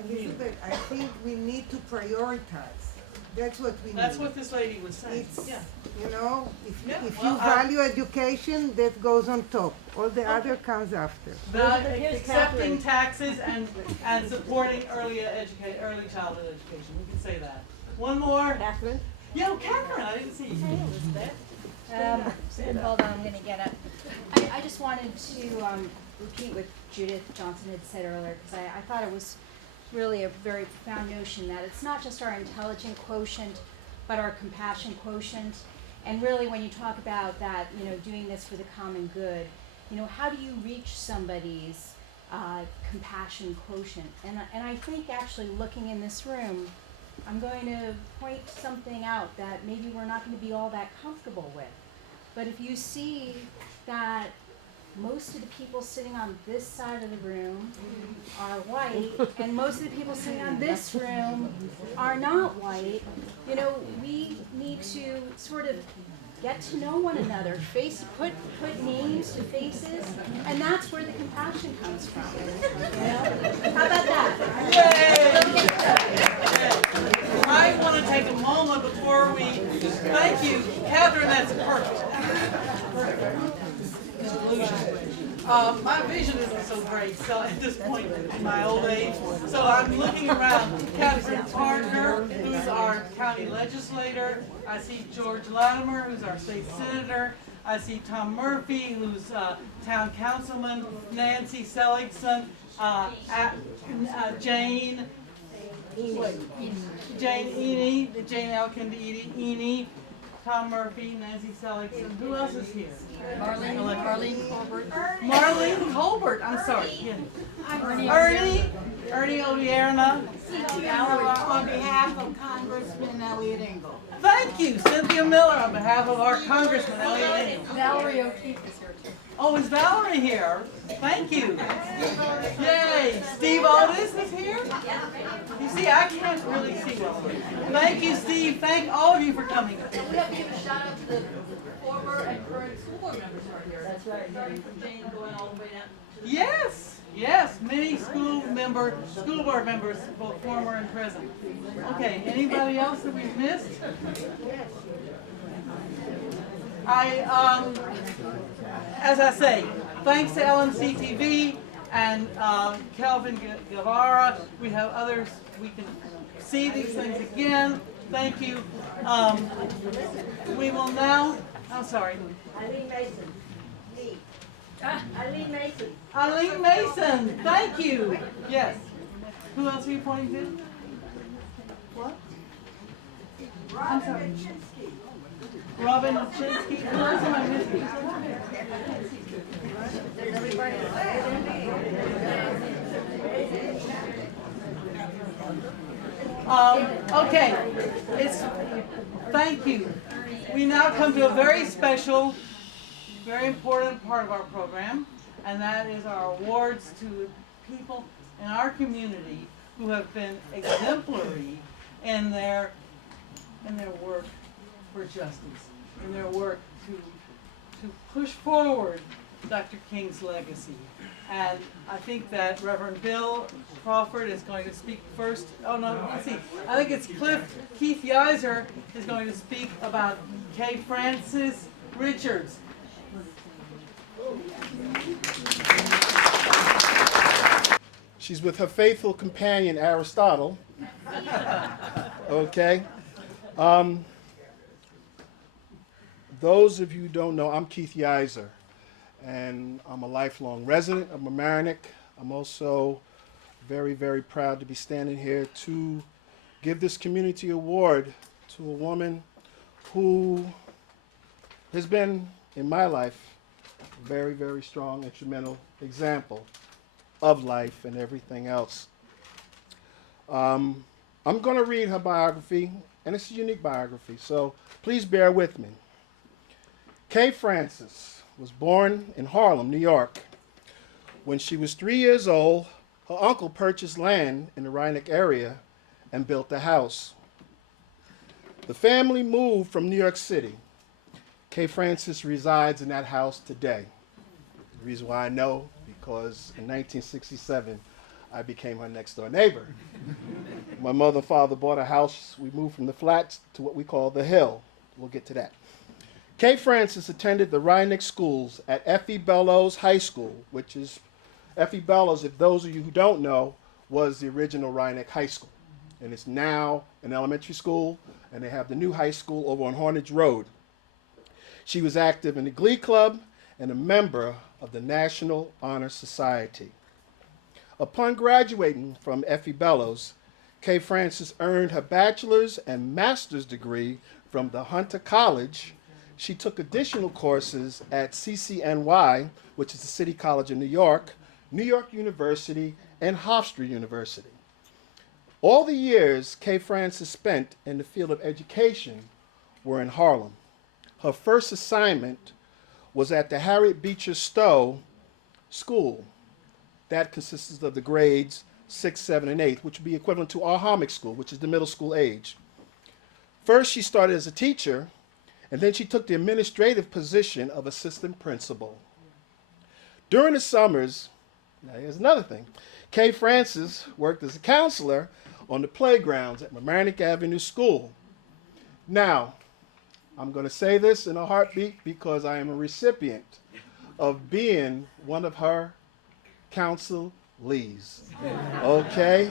Elizabeth, I think we need to prioritize. That's what we need. That's what this lady was saying. It's, Yeah. you know, if Well, you value education, that goes on top. All the other comes after. Here's Accepting Catherine. taxes and supporting early childhood education. We can say that. One more. Catherine? Yo, Catherine, I didn't see you. Hold on, I'm gonna get up. I just wanted to repeat what Judith Johnson had said earlier, because I thought it was really a very profound notion that it's not just our intelligent quotient, but our compassion quotient. And really, when you talk about that, you know, doing this for the common good, you know, how do you reach somebody's compassion quotient? And I think actually looking in this room, I'm going to point something out that maybe we're not going to be all that comfortable with. But if you see that most of the people sitting on this side of the room are white, and most of the people sitting on this room are not white, you know, we need to sort of get to know one another, put names to faces, and that's where the compassion comes from. You know? How about that? Yay! I want to take a moment before we thank you, Catherine. That's perfect. Conclusion. My vision isn't so great, so at this point in my old age. So I'm looking around. Catherine Partner, who's our county legislator. I see George Latimer, who's our state senator. I see Tom Murphy, who's town councilman. Nancy Seligson, Jane Eney, Jane Elkind Eney. Tom Murphy, Nancy Seligson. Who else is here? Marlene Colbert. Marlene Colbert. I'm sorry. Yeah. Ernie Odierna. On behalf of Congressman Elliot Engel. Thank you, Cynthia Miller, on behalf of our Congressman Elliot Engel. Valerie O'Keefe is here too. Oh, is Valerie here? Thank you. Yay. Steve Otis is here? You see, I can't really see well. Thank you, Steve. Thank all of you for coming. And we have to give a shout out to the former and current school board members who are here. That's right. Starting from Jane going all the way down to the. Yes, yes, many school board members, both former and present. Okay, anybody else that we've missed? As I say, thanks to LMC-TV and Kelvin Guevara, we have others, we can see these things again. Thank you. We will now, I'm sorry. Eileen Mason. Me. Eileen Mason. Eileen Mason, thank you. Yes. Who else are you pointing to? What? I'm sorry. Robin Chinsky. Who else am I missing? Okay. Thank you. We now come to a very special, very important part of our program, and that is our awards to people in our community who have been exemplary in their work for justice, in their work to push forward Dr. King's legacy. And I think that Reverend Bill Crawford is going to speak first. Oh no, let's see. I think it's Keith Yiser is going to speak about Kay Francis Richards. She's with her faithful companion, Aristotle. Okay. Those of you who don't know, I'm Keith Yiser, and I'm a lifelong resident of Mamaroneck. I'm also very, very proud to be standing here to give this community award to a woman who has been, in my life, a very, very strong, instrumental example of life and everything else. I'm going to read her biography, and it's a unique biography, so please bear with me. Kay Francis was born in Harlem, New York. When she was 3 years old, her uncle purchased land in the Rhinebeck area and built a house. The family moved from New York City. Kay Francis resides in that house today. The reason why I know, because in 1967, I became her next door neighbor. My mother and father bought a house. We moved from the flats to what we call the Hill. We'll get to that. Kay Francis attended the Rhinebeck schools at Effie Bellows High School, which is, Effie Bellows, if those of you who don't know, was the original Rhinebeck High School. And it's now an elementary school, and they have the new high school over on Hornage Road. She was active in the Glee Club and a member of the National Honor Society. Upon graduating from Effie Bellows, Kay Francis earned her bachelor's and master's degree from the Hunter College. She took additional courses at CCNY, which is the City College of New York University, and Hofstra University. All the years Kay Francis spent in the field of education were in Harlem. Her first assignment was at the Harriet Beecher Stowe School. That consisted of the grades 6, 7, and 8, which would be equivalent to our Harmick School, which is the middle school age. First, she started as a teacher, and then she took the administrative position of assistant principal. During the summers, now here's another thing, Kay Francis worked as a counselor on the playgrounds at Mamaroneck Avenue School. Now, I'm going to say this in a heartbeat because I am a recipient of being one of her council leads. Okay?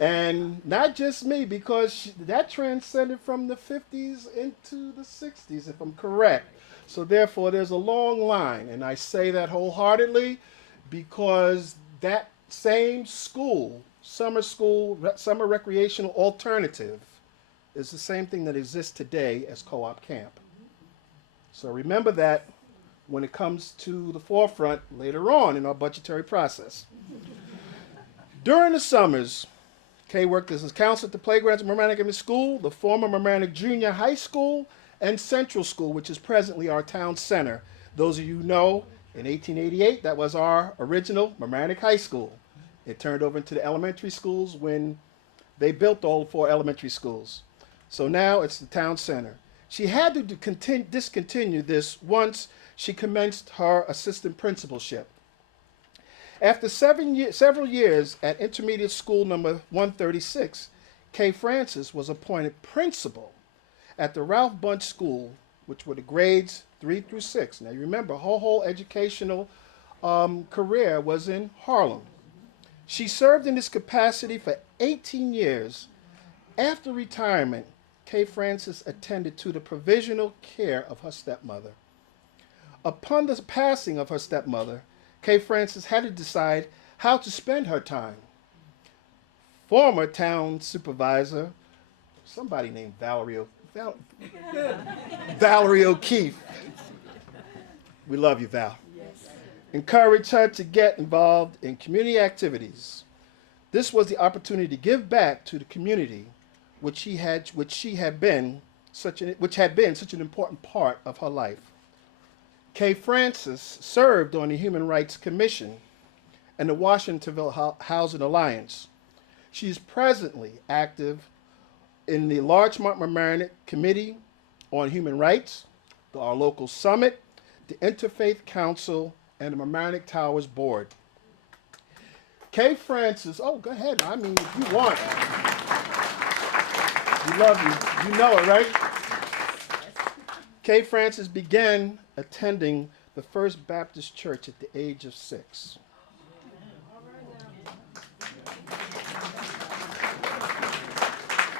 And not just me, because that transcended from the 50s into the 60s, if I'm correct. So therefore, there's a long line, and I say that wholeheartedly because that same school, summer recreational alternative, is the same thing that exists today as co-op camp. So remember that when it comes to the forefront later on in our budgetary process. During the summers, Kay worked as a counselor at the playgrounds at Mamaroneck Elementary School, the former Mamaroneck Junior High School, and Central School, which is presently our town center. Those of you who know, in 1888, that was our original Mamaroneck High School. It turned over into the elementary schools when they built all 4 elementary schools. So now it's the town center. She had to discontinue this once she commenced her assistant principalship. After several years at intermediate school number 136, Kay Francis was appointed principal at the Ralph Bunch School, which were the grades 3 through 6. Now you remember, her whole educational career was in Harlem. She served in this capacity for 18 years. After retirement, Kay Francis attended to the provisional care of her stepmother. Upon the passing of her stepmother, Kay Francis had to decide how to spend her time. Former town supervisor, somebody named Valerie O'Keefe, we love you, Val, encouraged her to get involved in community activities. This was the opportunity to give back to the community, which had been such an important part of her life. Kay Francis served on the Human Rights Commission and the Washingtonville Housing Alliance. She is presently active in the Larchmont Mamaroneck Committee on Human Rights, our local summit, the Interfaith Council, and the Mamaroneck Towers Board. Kay Francis, oh, go ahead. I mean, if you want. We love you. You know it, right? Kay Francis began attending the First Baptist Church at the age of 6.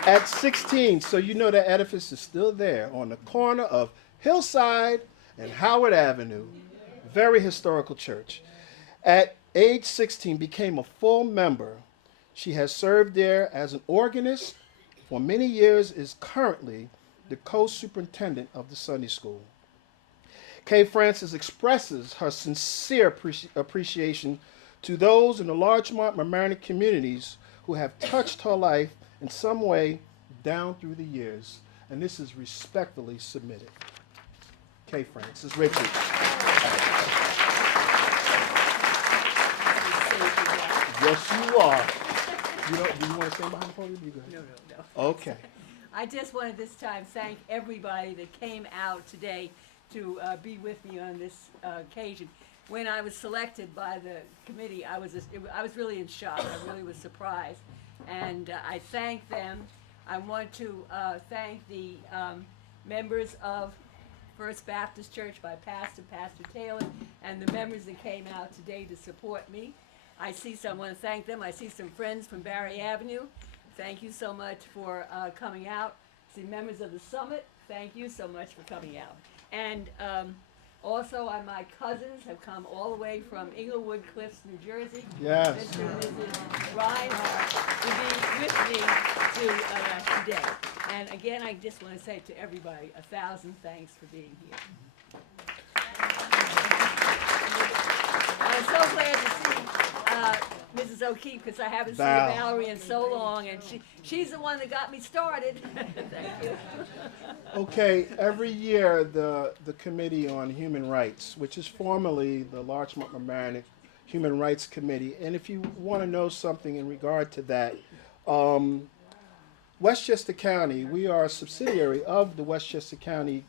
At 16, so you know that edifice is still there on the corner of Hillside and Howard Avenue. Very historical church. At age 16, became a full member. She has served there as an organist for many years, is currently the co-superintendent of the Sunday school. Kay Francis expresses her sincere appreciation to those in the Larchmont Mamaroneck communities who have touched her life in some way down through the years. And this is respectfully submitted. Kay Francis. Richard. Yes, you are. Do you want to stand behind the podium? You go ahead. No. Okay. I just wanted this time thank everybody that came out today to be with me on this occasion. When I was selected by the committee, I was really in shock. I really was surprised, and I thank them. I want to thank the members of First Baptist Church by Pastor Taylor, and the members that came out today to support me. I want to thank them. I see some friends from Barry Avenue. Thank you so much for coming out. See members of the Summit, thank you so much for coming out. And also my cousins have come all the way from Englewood Cliffs, New Jersey. Yes. Mr. and Mrs. Reinhardt to be with me today. And again, I just want to say to everybody, 1,000 thanks for being here. I'm so glad to see Mrs. O'Keefe, because I haven't seen Valerie in so long, and she's the one that got me started. Thank you. Okay, every year the Committee on Human Rights, which is formerly the Larchmont Mamaroneck Human Rights Committee, and if you want to know something in regard to that, Westchester County, we are a subsidiary of the Westchester County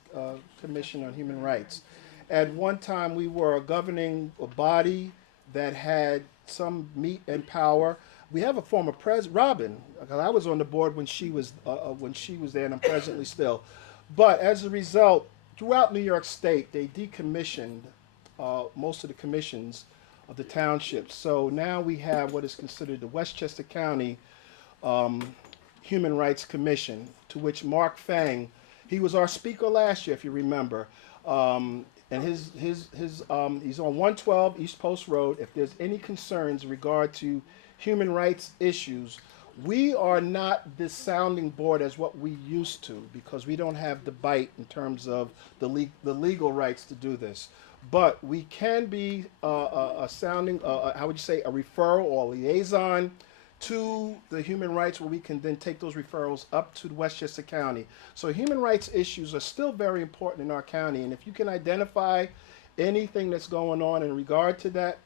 Commission on Human Rights. At one time, we were a governing body that had some meat and power. We have a former president, Robin, because I was on the board when she was there, and I'm presently still. But as a result, throughout New York State, they decommissioned most of the commissions of the township. So now we have what is considered the Westchester County Human Rights Commission, to which Mark Fang, he was our speaker last year, if you remember. And he's on 112 East Post Road. If there's any concerns in regard to human rights issues, we are not this sounding board as what we used to, because we don't have the bite in terms of the legal rights to do this. But we can be a sounding, how would you say, a referral or liaison to the human rights, where we can then take those referrals up to Westchester County. So human rights issues are still very important in our county, and if you can identify anything that's going on in regard to that,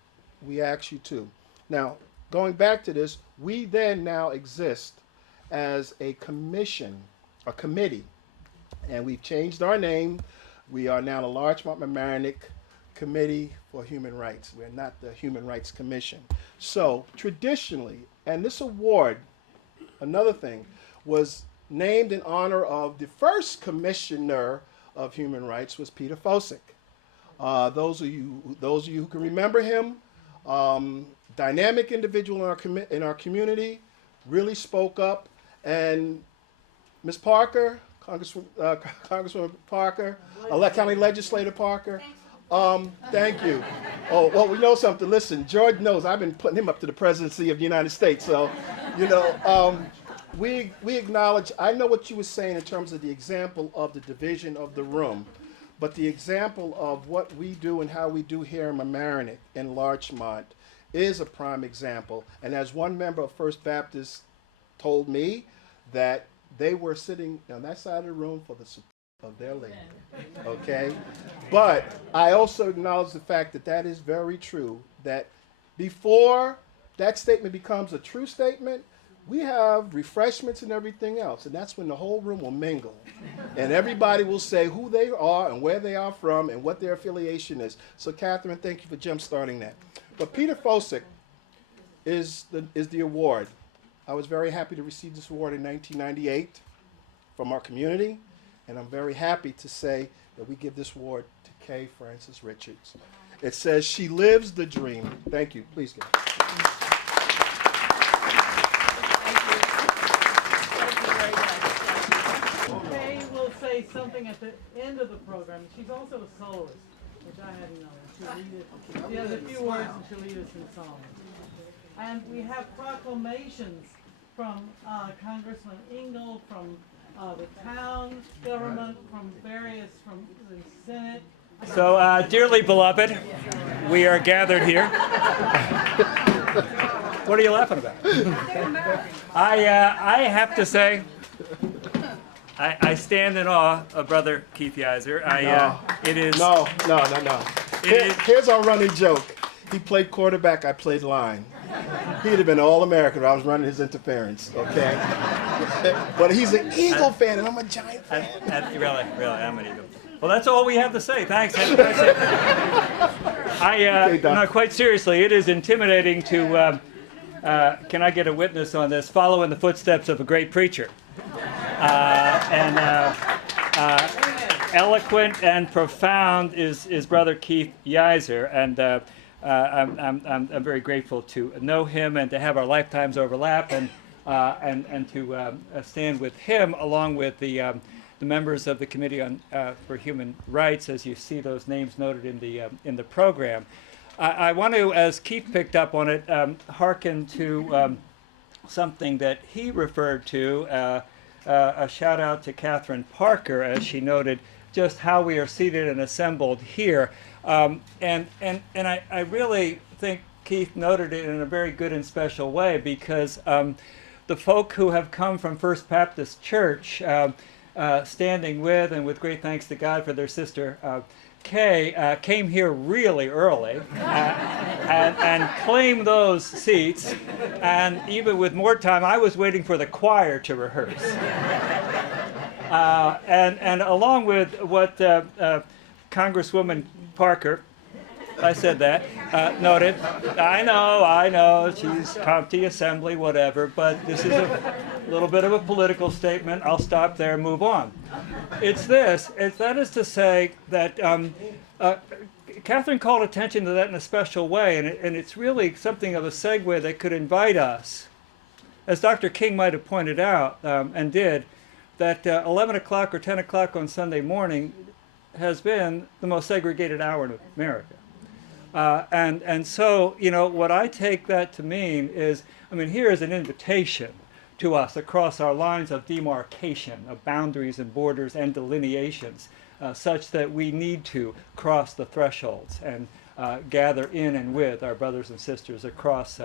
we ask you to. Now, going back to this, we then now exist as a commission, a committee, and we've changed our name. We are now the Larchmont Mamaroneck Committee for Human Rights. We're not the Human Rights Commission. So traditionally, and this award, another thing, was named in honor of the first commissioner of human rights, was Peter Fosick. Those of you who can remember him, dynamic individual in our community, really spoke up. And Ms. Parker, Congresswoman Parker, County Legislator Parker, thank you. Oh, well, we know something. Listen, George knows I've been putting him up to the presidency of the United States. So, you know, we acknowledge, I know what you were saying in terms of the example of the division of the room, but the example of what we do and how we do here in Mamaroneck and Larchmont is a prime example. And as one member of First Baptist told me, that they were sitting on that side of the room for the support of their leader, okay? But I also acknowledge the fact that that is very true, that before that statement becomes a true statement, we have refreshments and everything else, and that's when the whole room will mingle, and everybody will say who they are and where they are from and what their affiliation is. So Catherine, thank you for jump-starting that. But Peter Fosick is the award. I was very happy to receive this award in 1998 from our community. And I'm very happy to say that we give this award to Kay Francis Richards. It says, she lives the dream. Thank you. Please go. Kay will say something at the end of the program. She's also a soloist, which I hadn't known. She has a few words and she'll lead us in song. And we have proclamations from Congressman Engel, from the town government, from the Senate. So, dearly beloved, we are gathered here. What are you laughing about? I have to say, I stand in awe of Brother Keith Yeiser. It is No. Here's our running joke. He played quarterback, I played line. He'd have been All-American if I was running his interference, okay? But he's an Eagle fan, and I'm a Giant fan. Really, I'm an Eagle. Well, that's all we have to say. Thanks. No, quite seriously, it is intimidating to, can I get a witness on this, follow in the footsteps of a great preacher. Eloquent and profound is Brother Keith Yeiser, and I'm very grateful to know him and to have our lifetimes overlap, and to stand with him along with the members of the Committee on for Human Rights, as you see those names noted in the program. I want to, as Keith picked up on it, hearken to something that he referred to. A shout out to Catherine Parker, as she noted just how we are seated and assembled here. And I really think Keith noted it in a very good and special way, because the folk who have come from First Baptist Church, standing with and with great thanks to God for their sister Kay, came here really early and claimed those seats. And even with more time, I was waiting for the choir to rehearse. And along with what Congresswoman Parker, I said that, noted, I know, she's County Assembly, whatever, but this is little bit of a political statement. I'll stop there and move on. That is to say that Catherine called attention to that in a special way, and it's really something of a segue that could invite us, as Dr. King might have pointed out and did, that 11 o'clock or 10 o'clock on Sunday morning has been the most segregated hour in America. And so, you know, what I take that to mean is, I mean, here is an invitation to us across our lines of demarcation, of boundaries and borders and delineations, such that we need to cross the thresholds and gather in and with our brothers and sisters across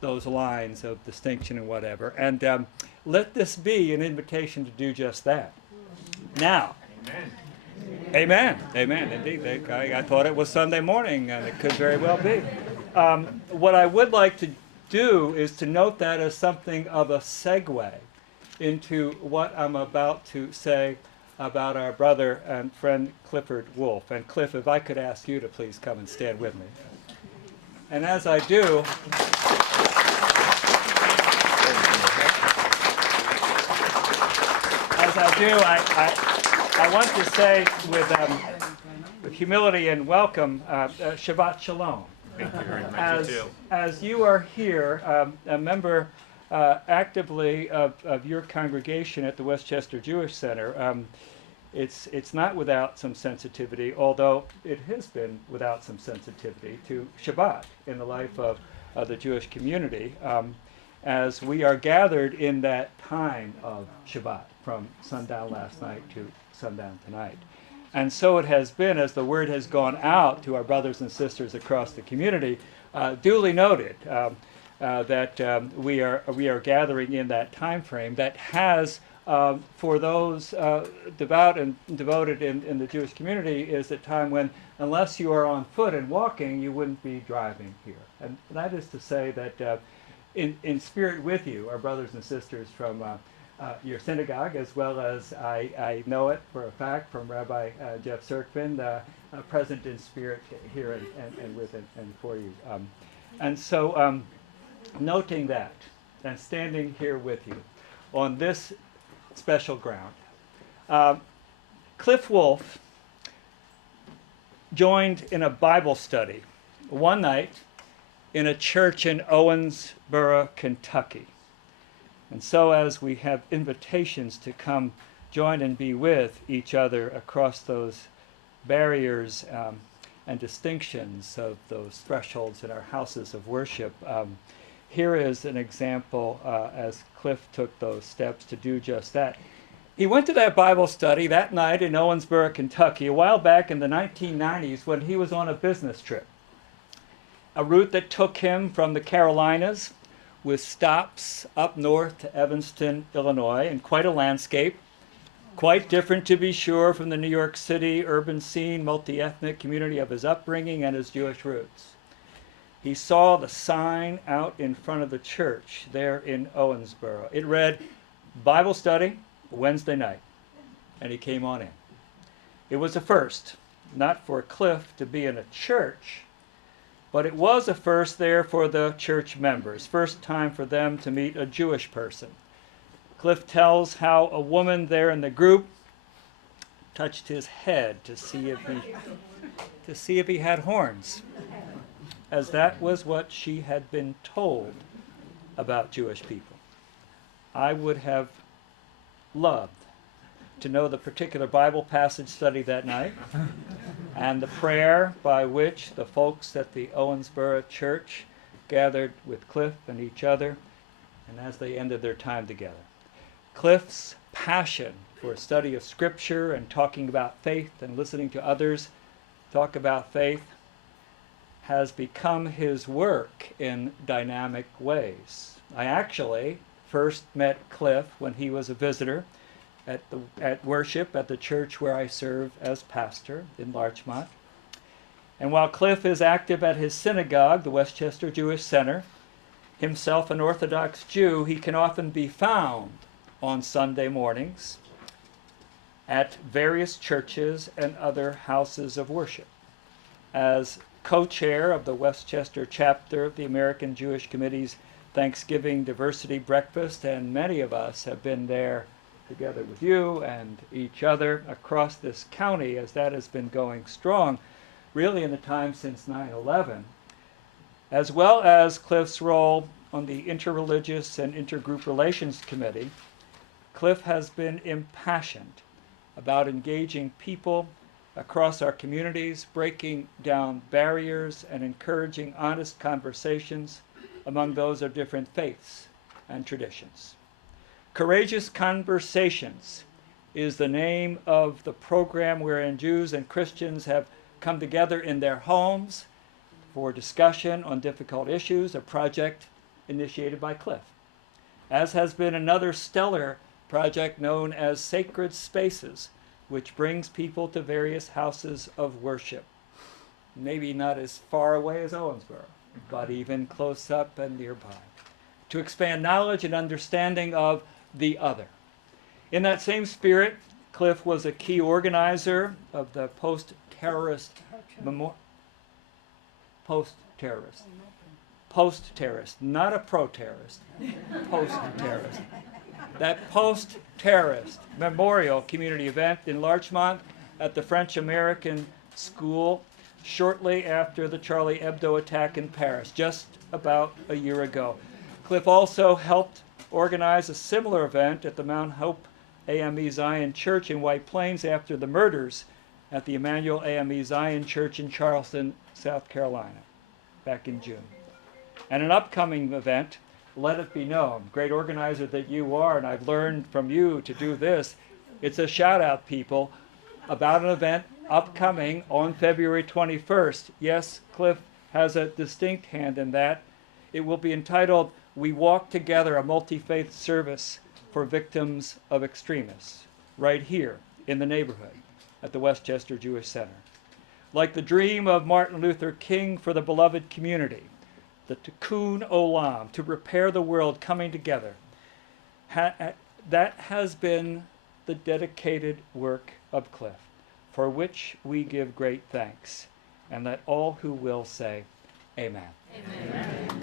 those lines of distinction and whatever. And let this be an invitation to do just that. Now, amen, amen, indeed. I thought it was Sunday morning, and it could very well be. What I would like to do is to note that as something of a segue into what I'm about to say about our brother and friend Clifford Wolf. And Cliff, if I could ask you to please come and stand with me. And as I do, I want to say with humility and welcome, Shabbat Shalom. Thank you very much. As you are here, a member actively of your congregation at the Westchester Jewish Center, it's not without some sensitivity, although it has been without some sensitivity to Shabbat in the life of the Jewish community, as we are gathered in that time of Shabbat from sundown last night to sundown tonight. And so it has been, as the word has gone out to our brothers and sisters across the community, duly noted that we are gathering in that time frame that has, for those devout and devoted in the Jewish community, is a time when, unless you are on foot and walking, you wouldn't be driving here. And that is to say that in spirit with you, our brothers and sisters from your synagogue, as well as I know it for a fact from Rabbi Jeff Serkvin, present in spirit here and with and for you. And so noting that and standing here with you on this special ground, Cliff Wolf joined in a Bible study one night in a church in Owensboro, Kentucky. And so as we have invitations to come join and be with each other across those barriers and distinctions of those thresholds in our houses of worship, here is an example as Cliff took those steps to do just that. He went to that Bible study that night in Owensboro, Kentucky, a while back in the 1990s when he was on a business trip, a route that took him from the Carolinas with stops up north to Evanston, Illinois, and quite a landscape, quite different to be sure from the New York City urban scene, multi-ethnic community of his upbringing and his Jewish roots. He saw the sign out in front of the church there in Owensboro. It read, Bible study, Wednesday night, and he came on in. It was a first, not for Cliff to be in a church, but it was a first there for the church members, first time for them to meet a Jewish person. Cliff tells how a woman there in the group touched his head to see if he had horns, as that was what she had been told about Jewish people. I would have loved to know the particular Bible passage study that night and the prayer by which the folks at the Owensboro church gathered with Cliff and each other, and as they ended their time together. Cliff's passion for a study of Scripture and talking about faith and listening to others talk about faith has become his work in dynamic ways. I actually first met Cliff when he was a visitor at worship at the church where I serve as pastor in Larchmont. And while Cliff is active at his synagogue, the Westchester Jewish Center, himself an Orthodox Jew, he can often be found on Sunday mornings at various churches and other houses of worship. As co-chair of the Westchester chapter of the American Jewish Committee's Thanksgiving Diversity Breakfast, and many of us have been there together with you and each other across this county as that has been going strong, really in the time since 9/11, as well as Cliff's role on the Interreligious and Intergroup Relations Committee. Cliff has been impassioned about engaging people across our communities, breaking down barriers and encouraging honest conversations among those of different faiths and traditions. Courageous Conversations is the name of the program wherein Jews and Christians have come together in their homes for discussion on difficult issues, a project initiated by Cliff, as has been another stellar project known as Sacred Spaces, which brings people to various houses of worship, maybe not as far away as Owensboro, but even close up and nearby, to expand knowledge and understanding of the other. In that same spirit, Cliff was a key organizer of the post-terrorist, not a pro-terrorist, post-terrorist. That post-terrorist memorial community event in Larchmont at the French-American School shortly after the Charlie Hebdo attack in Paris, just about a year ago. Cliff also helped organize a similar event at the Mount Hope AME Zion Church in White Plains after the murders at the Emmanuel AME Zion Church in Charleston, South Carolina, back in June. And an upcoming event, Let It Be Known, great organizer that you are, and I've learned from you to do this. It's a shout out, people, about an event upcoming on February 21st. Yes, Cliff has a distinct hand in that. It will be entitled We Walk Together, a Multi-Faith Service for Victims of Extremists, right here in the neighborhood at the Westchester Jewish Center. Like the dream of Martin Luther King for the beloved community, the Tikkun Olam, to repair the world coming together, that has been the dedicated work of Cliff, for which we give great thanks. And let all who will say, Amen. Amen.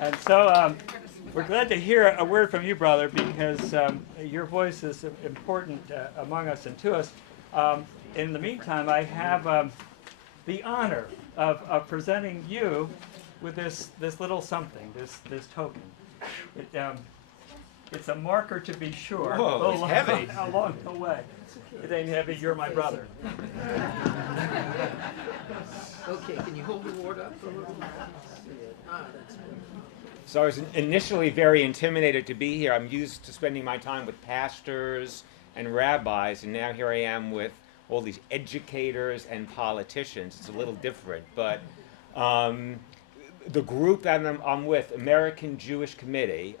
And so we're glad to hear a word from you, brother, because your voice is important among us and to us. In the meantime, I have the honor of presenting you with this little something, this token. It's a marker to be sure. Whoa, it's heavy. Along the way. It ain't heavy, you're my brother. Okay, can you hold the ward up for a little bit? That's good. So I was initially very intimidated to be here. I'm used to spending my time with pastors and rabbis, and now here I am with all these educators and politicians. It's a little different, but the group that I'm with, American Jewish Committee,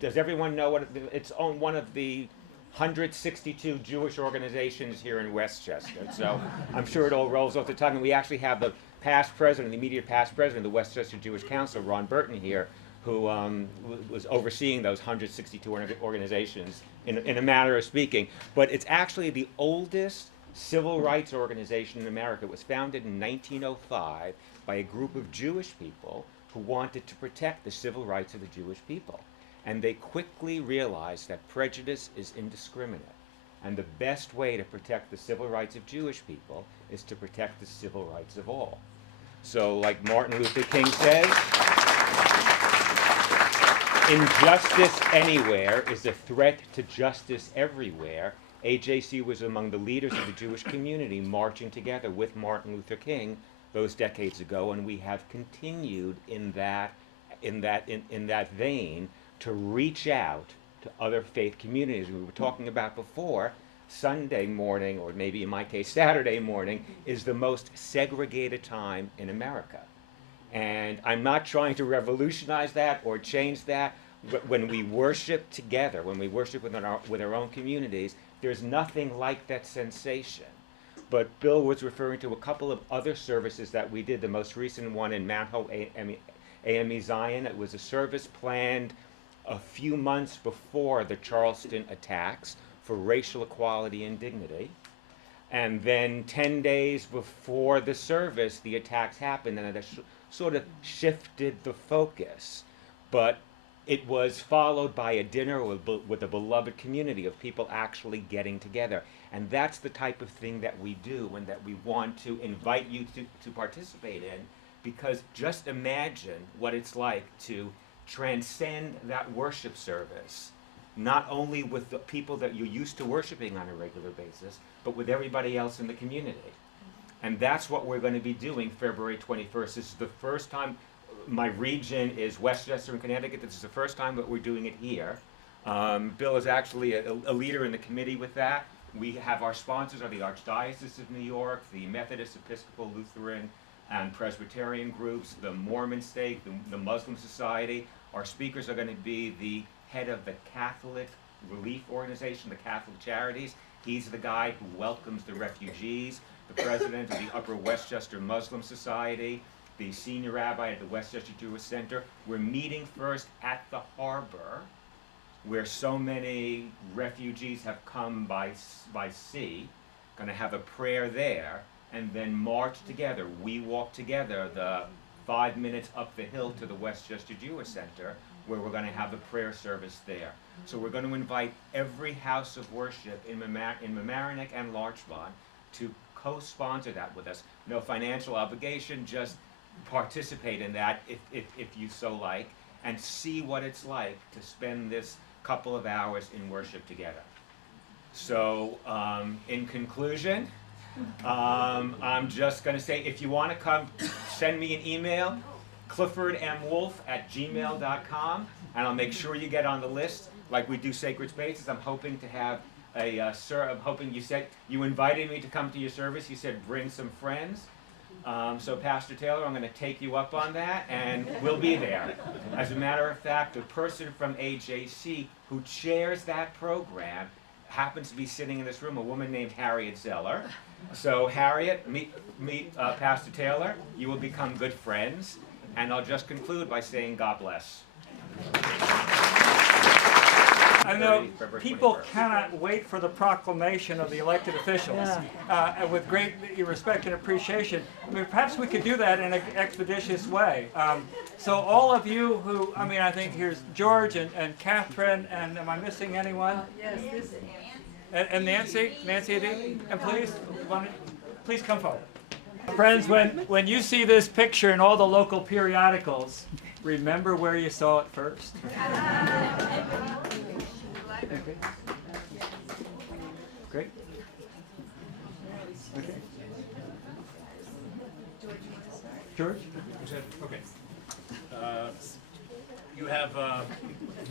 does everyone know what it's on? One of the 162 Jewish organizations here in Westchester. So I'm sure it all rolls off the tongue. And we actually have the past president, the immediate past president of the Westchester Jewish Council, Ron Burton, here, who was overseeing those 162 organizations in a manner of speaking. But it's actually the oldest civil rights organization in America. It was founded in 1905 by a group of Jewish people who wanted to protect the civil rights of the Jewish people. And they quickly realized that prejudice is indiscriminate. And the best way to protect the civil rights of Jewish people is to protect the civil rights of all. So like Martin Luther King says, injustice anywhere is a threat to justice everywhere. AJC was among the leaders of the Jewish community marching together with Martin Luther King those decades ago, and we have continued in that vein to reach out to other faith communities. We were talking about before, Sunday morning, or maybe in my case Saturday morning, is the most segregated time in America. And I'm not trying to revolutionize that or change that. But when we worship together, when we worship with our own communities, there's nothing like that sensation. but Bill was referring to a couple of other services that we did. The most recent one in Mount Hope AME Zion. It was a service planned a few months before the Charleston attacks for racial equality and dignity. And then 10 days before the service, the attacks happened, and it sort of shifted the focus. But it was followed by a dinner with a beloved community of people actually getting together. And that's the type of thing that we do and that we want to invite you to participate in, because just imagine what it's like to transcend that worship service, not only with the people that you're used to worshiping on a regular basis, but with everybody else in the community. And that's what we're going to be doing February 21st. This is the first time. My region is Westchester in Connecticut. This is the first time that we're doing it here. Bill is actually a leader in the committee with that. We have our sponsors are the Archdiocese of New York, the Methodist, Episcopal, Lutheran, and Presbyterian groups, the Mormon Stake, the Muslim Society. Our speakers are going to be the head of the Catholic Relief Organization, the Catholic Charities. He's the guy who welcomes the refugees, the president of the Upper Westchester Muslim Society, the senior rabbi at the Westchester Jewish Center. We're meeting first at the harbor, where so many refugees have come by sea. Going to have a prayer there, and then march together. We walk together the 5 minutes up the hill to the Westchester Jewish Center, where we're going to have a prayer service there. So we're going to invite every house of worship in Mamaroneck and Larchmont to co-sponsor that with us. No financial obligation, just participate in that if you so like, and see what it's like to spend this couple of hours in worship together. So in conclusion, I'm just going to say, if you want to come, send me an email, cliffordmwolf@gmail.com, and I'll make sure you get on the list like we do Sacred Spaces. I'm hoping to have I'm hoping you invited me to come to your service. You said bring some friends. So Pastor Taylor, I'm going to take you up on that, and we'll be there. As a matter of fact, the person from AJC who chairs that program happens to be sitting in this room, a woman named Harriet Zeller. So Harriet, meet Pastor Taylor. You will become good friends. And I'll just conclude by saying God bless. I know people cannot wait for the proclamation of the elected officials with great respect and appreciation. I mean, perhaps we could do that in an expeditious way. So all of you who, I think here's George and Catherine, and am I missing anyone? Yes, this And Nancy, and please come forward. Friends, when you see this picture in all the local periodicals, remember where you saw it first. Okay. Great. Okay. George? Okay. You have,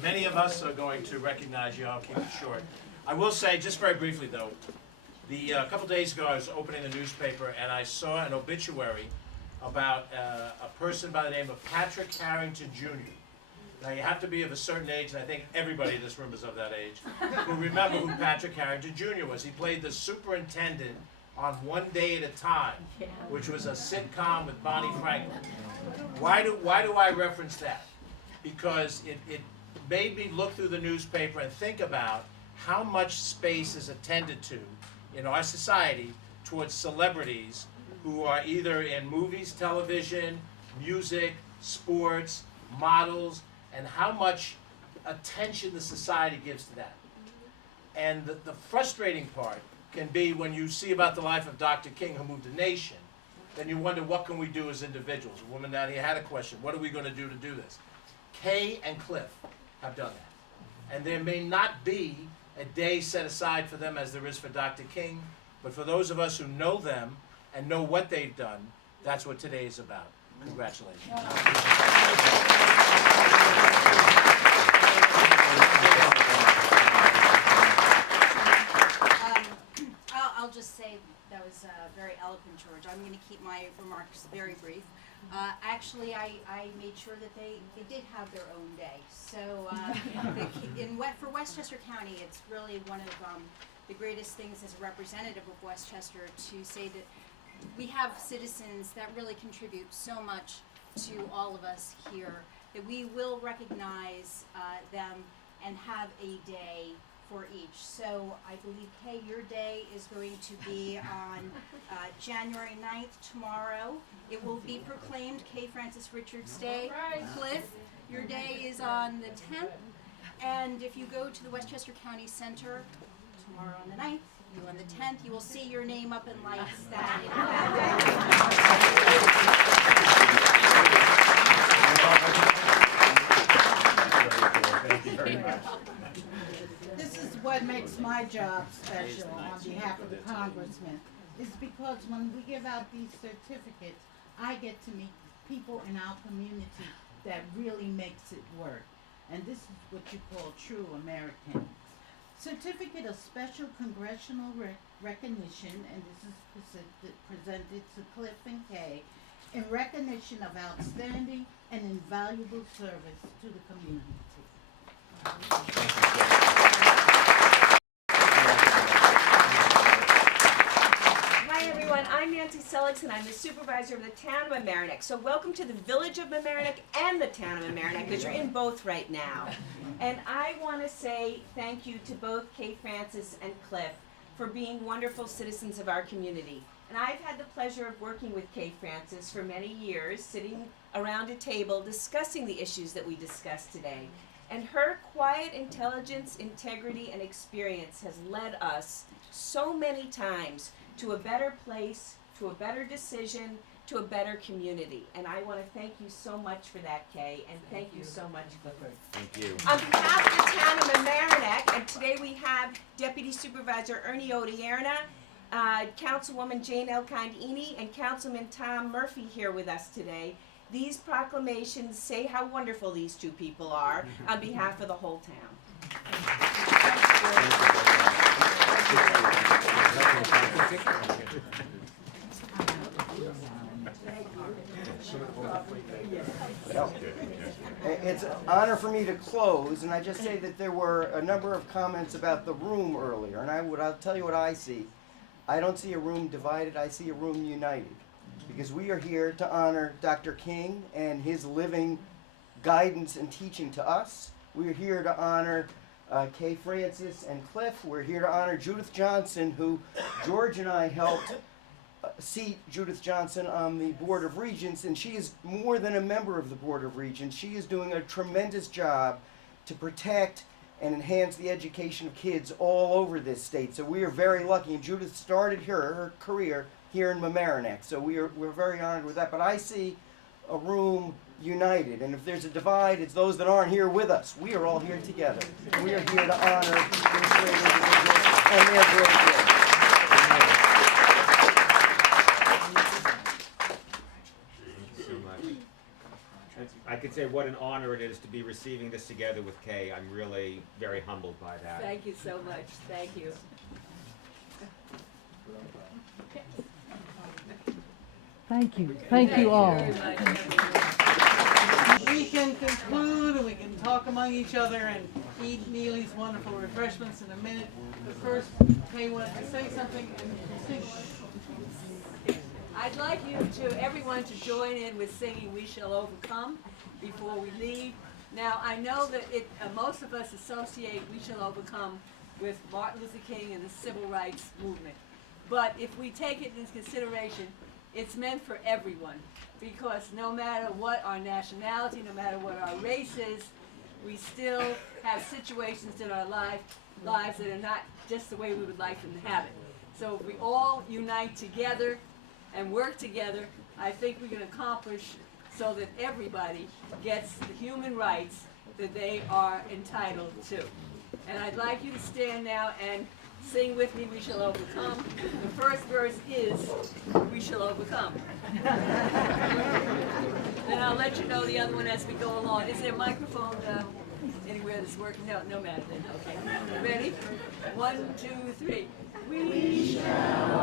many of us are going to recognize you. I'll keep it short. I will say, just very briefly though, a couple days ago I was opening the newspaper and I saw an obituary about a person by the name of Patrick Harrington Jr. Now you have to be of a certain age, and I think everybody in this room is of that age, who remember who Patrick Harrington Jr. was. He played the superintendent on One Day at a Time, which was a sitcom with Bonnie Franklin. Why do I reference that? Because it made me look through the newspaper and think about how much space is attended to in our society towards celebrities who are either in movies, television, music, sports, models, and how much attention the society gives to that. And the frustrating part can be when you see about the life of Dr. King, who moved a nation, then you wonder, what can we do as individuals? A woman down here had a question, what are we going to do this? Kay and Cliff have done that. And there may not be a day set aside for them as there is for Dr. King, but for those of us who know them and know what they've done, that's what today is about. Congratulations. I'll just say that was very eloquent, George. I'm going to keep my remarks very brief. Actually, I made sure that they did have their own day. So for Westchester County, it's really one of the greatest things as a representative of Westchester to say that we have citizens that really contribute so much to all of us here, that we will recognize them and have a day for each. So I believe, Kay, your day is going to be on January 9th, tomorrow. It will be proclaimed Kay Francis Richards Day. Cliff, your day is on the 10th. And if you go to the Westchester County Center tomorrow on the 9th, you on the 10th, you will see your name up in lights that Thank you very much. This is what makes my job special on behalf of the congressman, is because when we give out these certificates, I get to meet people in our community that really makes it work. And this is what you call true American. Certificate of Special Congressional Recognition, and this is presented to Cliff and Kay, in recognition of outstanding and invaluable service to the community. Hi everyone, I'm Nancy Sellex and I'm the supervisor of the town of Mamaroneck. So welcome to the village of Mamaroneck and the town of Mamaroneck, because you're in both right now. And I want to say thank you to both Kay Francis and Cliff for being wonderful citizens of our community. And I've had the pleasure of working with Kay Francis for many years, sitting around a table discussing the issues that we discussed today. And her quiet intelligence, integrity, and experience has led us so many times to a better place, to a better decision, to a better community. And I want to thank you so much for that, Kay, and thank you so much, Clifford. Thank you. On behalf of the town of Mamaroneck, and today we have Deputy Supervisor Ernie Odierna, Councilwoman Jane Elkind-Eny, and Councilman Tom Murphy here with us today. These proclamations say how wonderful these two people are on behalf of the whole town. It's an honor for me to close, and I just say that there were a number of comments about the room earlier, and I'll tell you what I see. I don't see a room divided, I see a room united. Because we are here to honor Dr. King and his living guidance and teaching to us. We're here to honor Kay Francis and Cliff. We're here to honor Judith Johnson, who George and I helped seat Judith Johnson on the Board of Regents, and she is more than a member of the Board of Regents. She is doing a tremendous job to protect and enhance the education of kids all over this state. So we are very lucky, and Judith started her career here in Mamaroneck, so we're very honored with that. But I see a room united, and if there's a divide, it's those that aren't here with us. We are all here together. We are here to honor these great individuals and their great work. I could say what an honor it is to be receiving this together with Kay. I'm really very humbled by that. Thank you so much. Thank you. Thank you. Thank you all. Very much. We can conclude and we can talk among each other and eat Neely's wonderful refreshments in a minute. But first, Kay wanted to say something and sing. I'd like everyone to join in with singing "We Shall Overcome" before we leave. Now, I know that most of us associate "We Shall Overcome" with Martin Luther King and the Civil Rights Movement. But if we take it into consideration, it's meant for everyone, because no matter what our nationality, no matter what our race is, we still have situations in our lives that are not just the way we would like them to have it. So if we all unite together and work together, I think we can accomplish so that everybody gets the human rights that they are entitled to. And I'd like you to stand now and sing with me, "We Shall Overcome." The first verse is, "We shall overcome." Then I'll let you know the other one as we go along. Is there a microphone anywhere that's working? No matter then. Okay. Ready? 1, 2, 3. We shall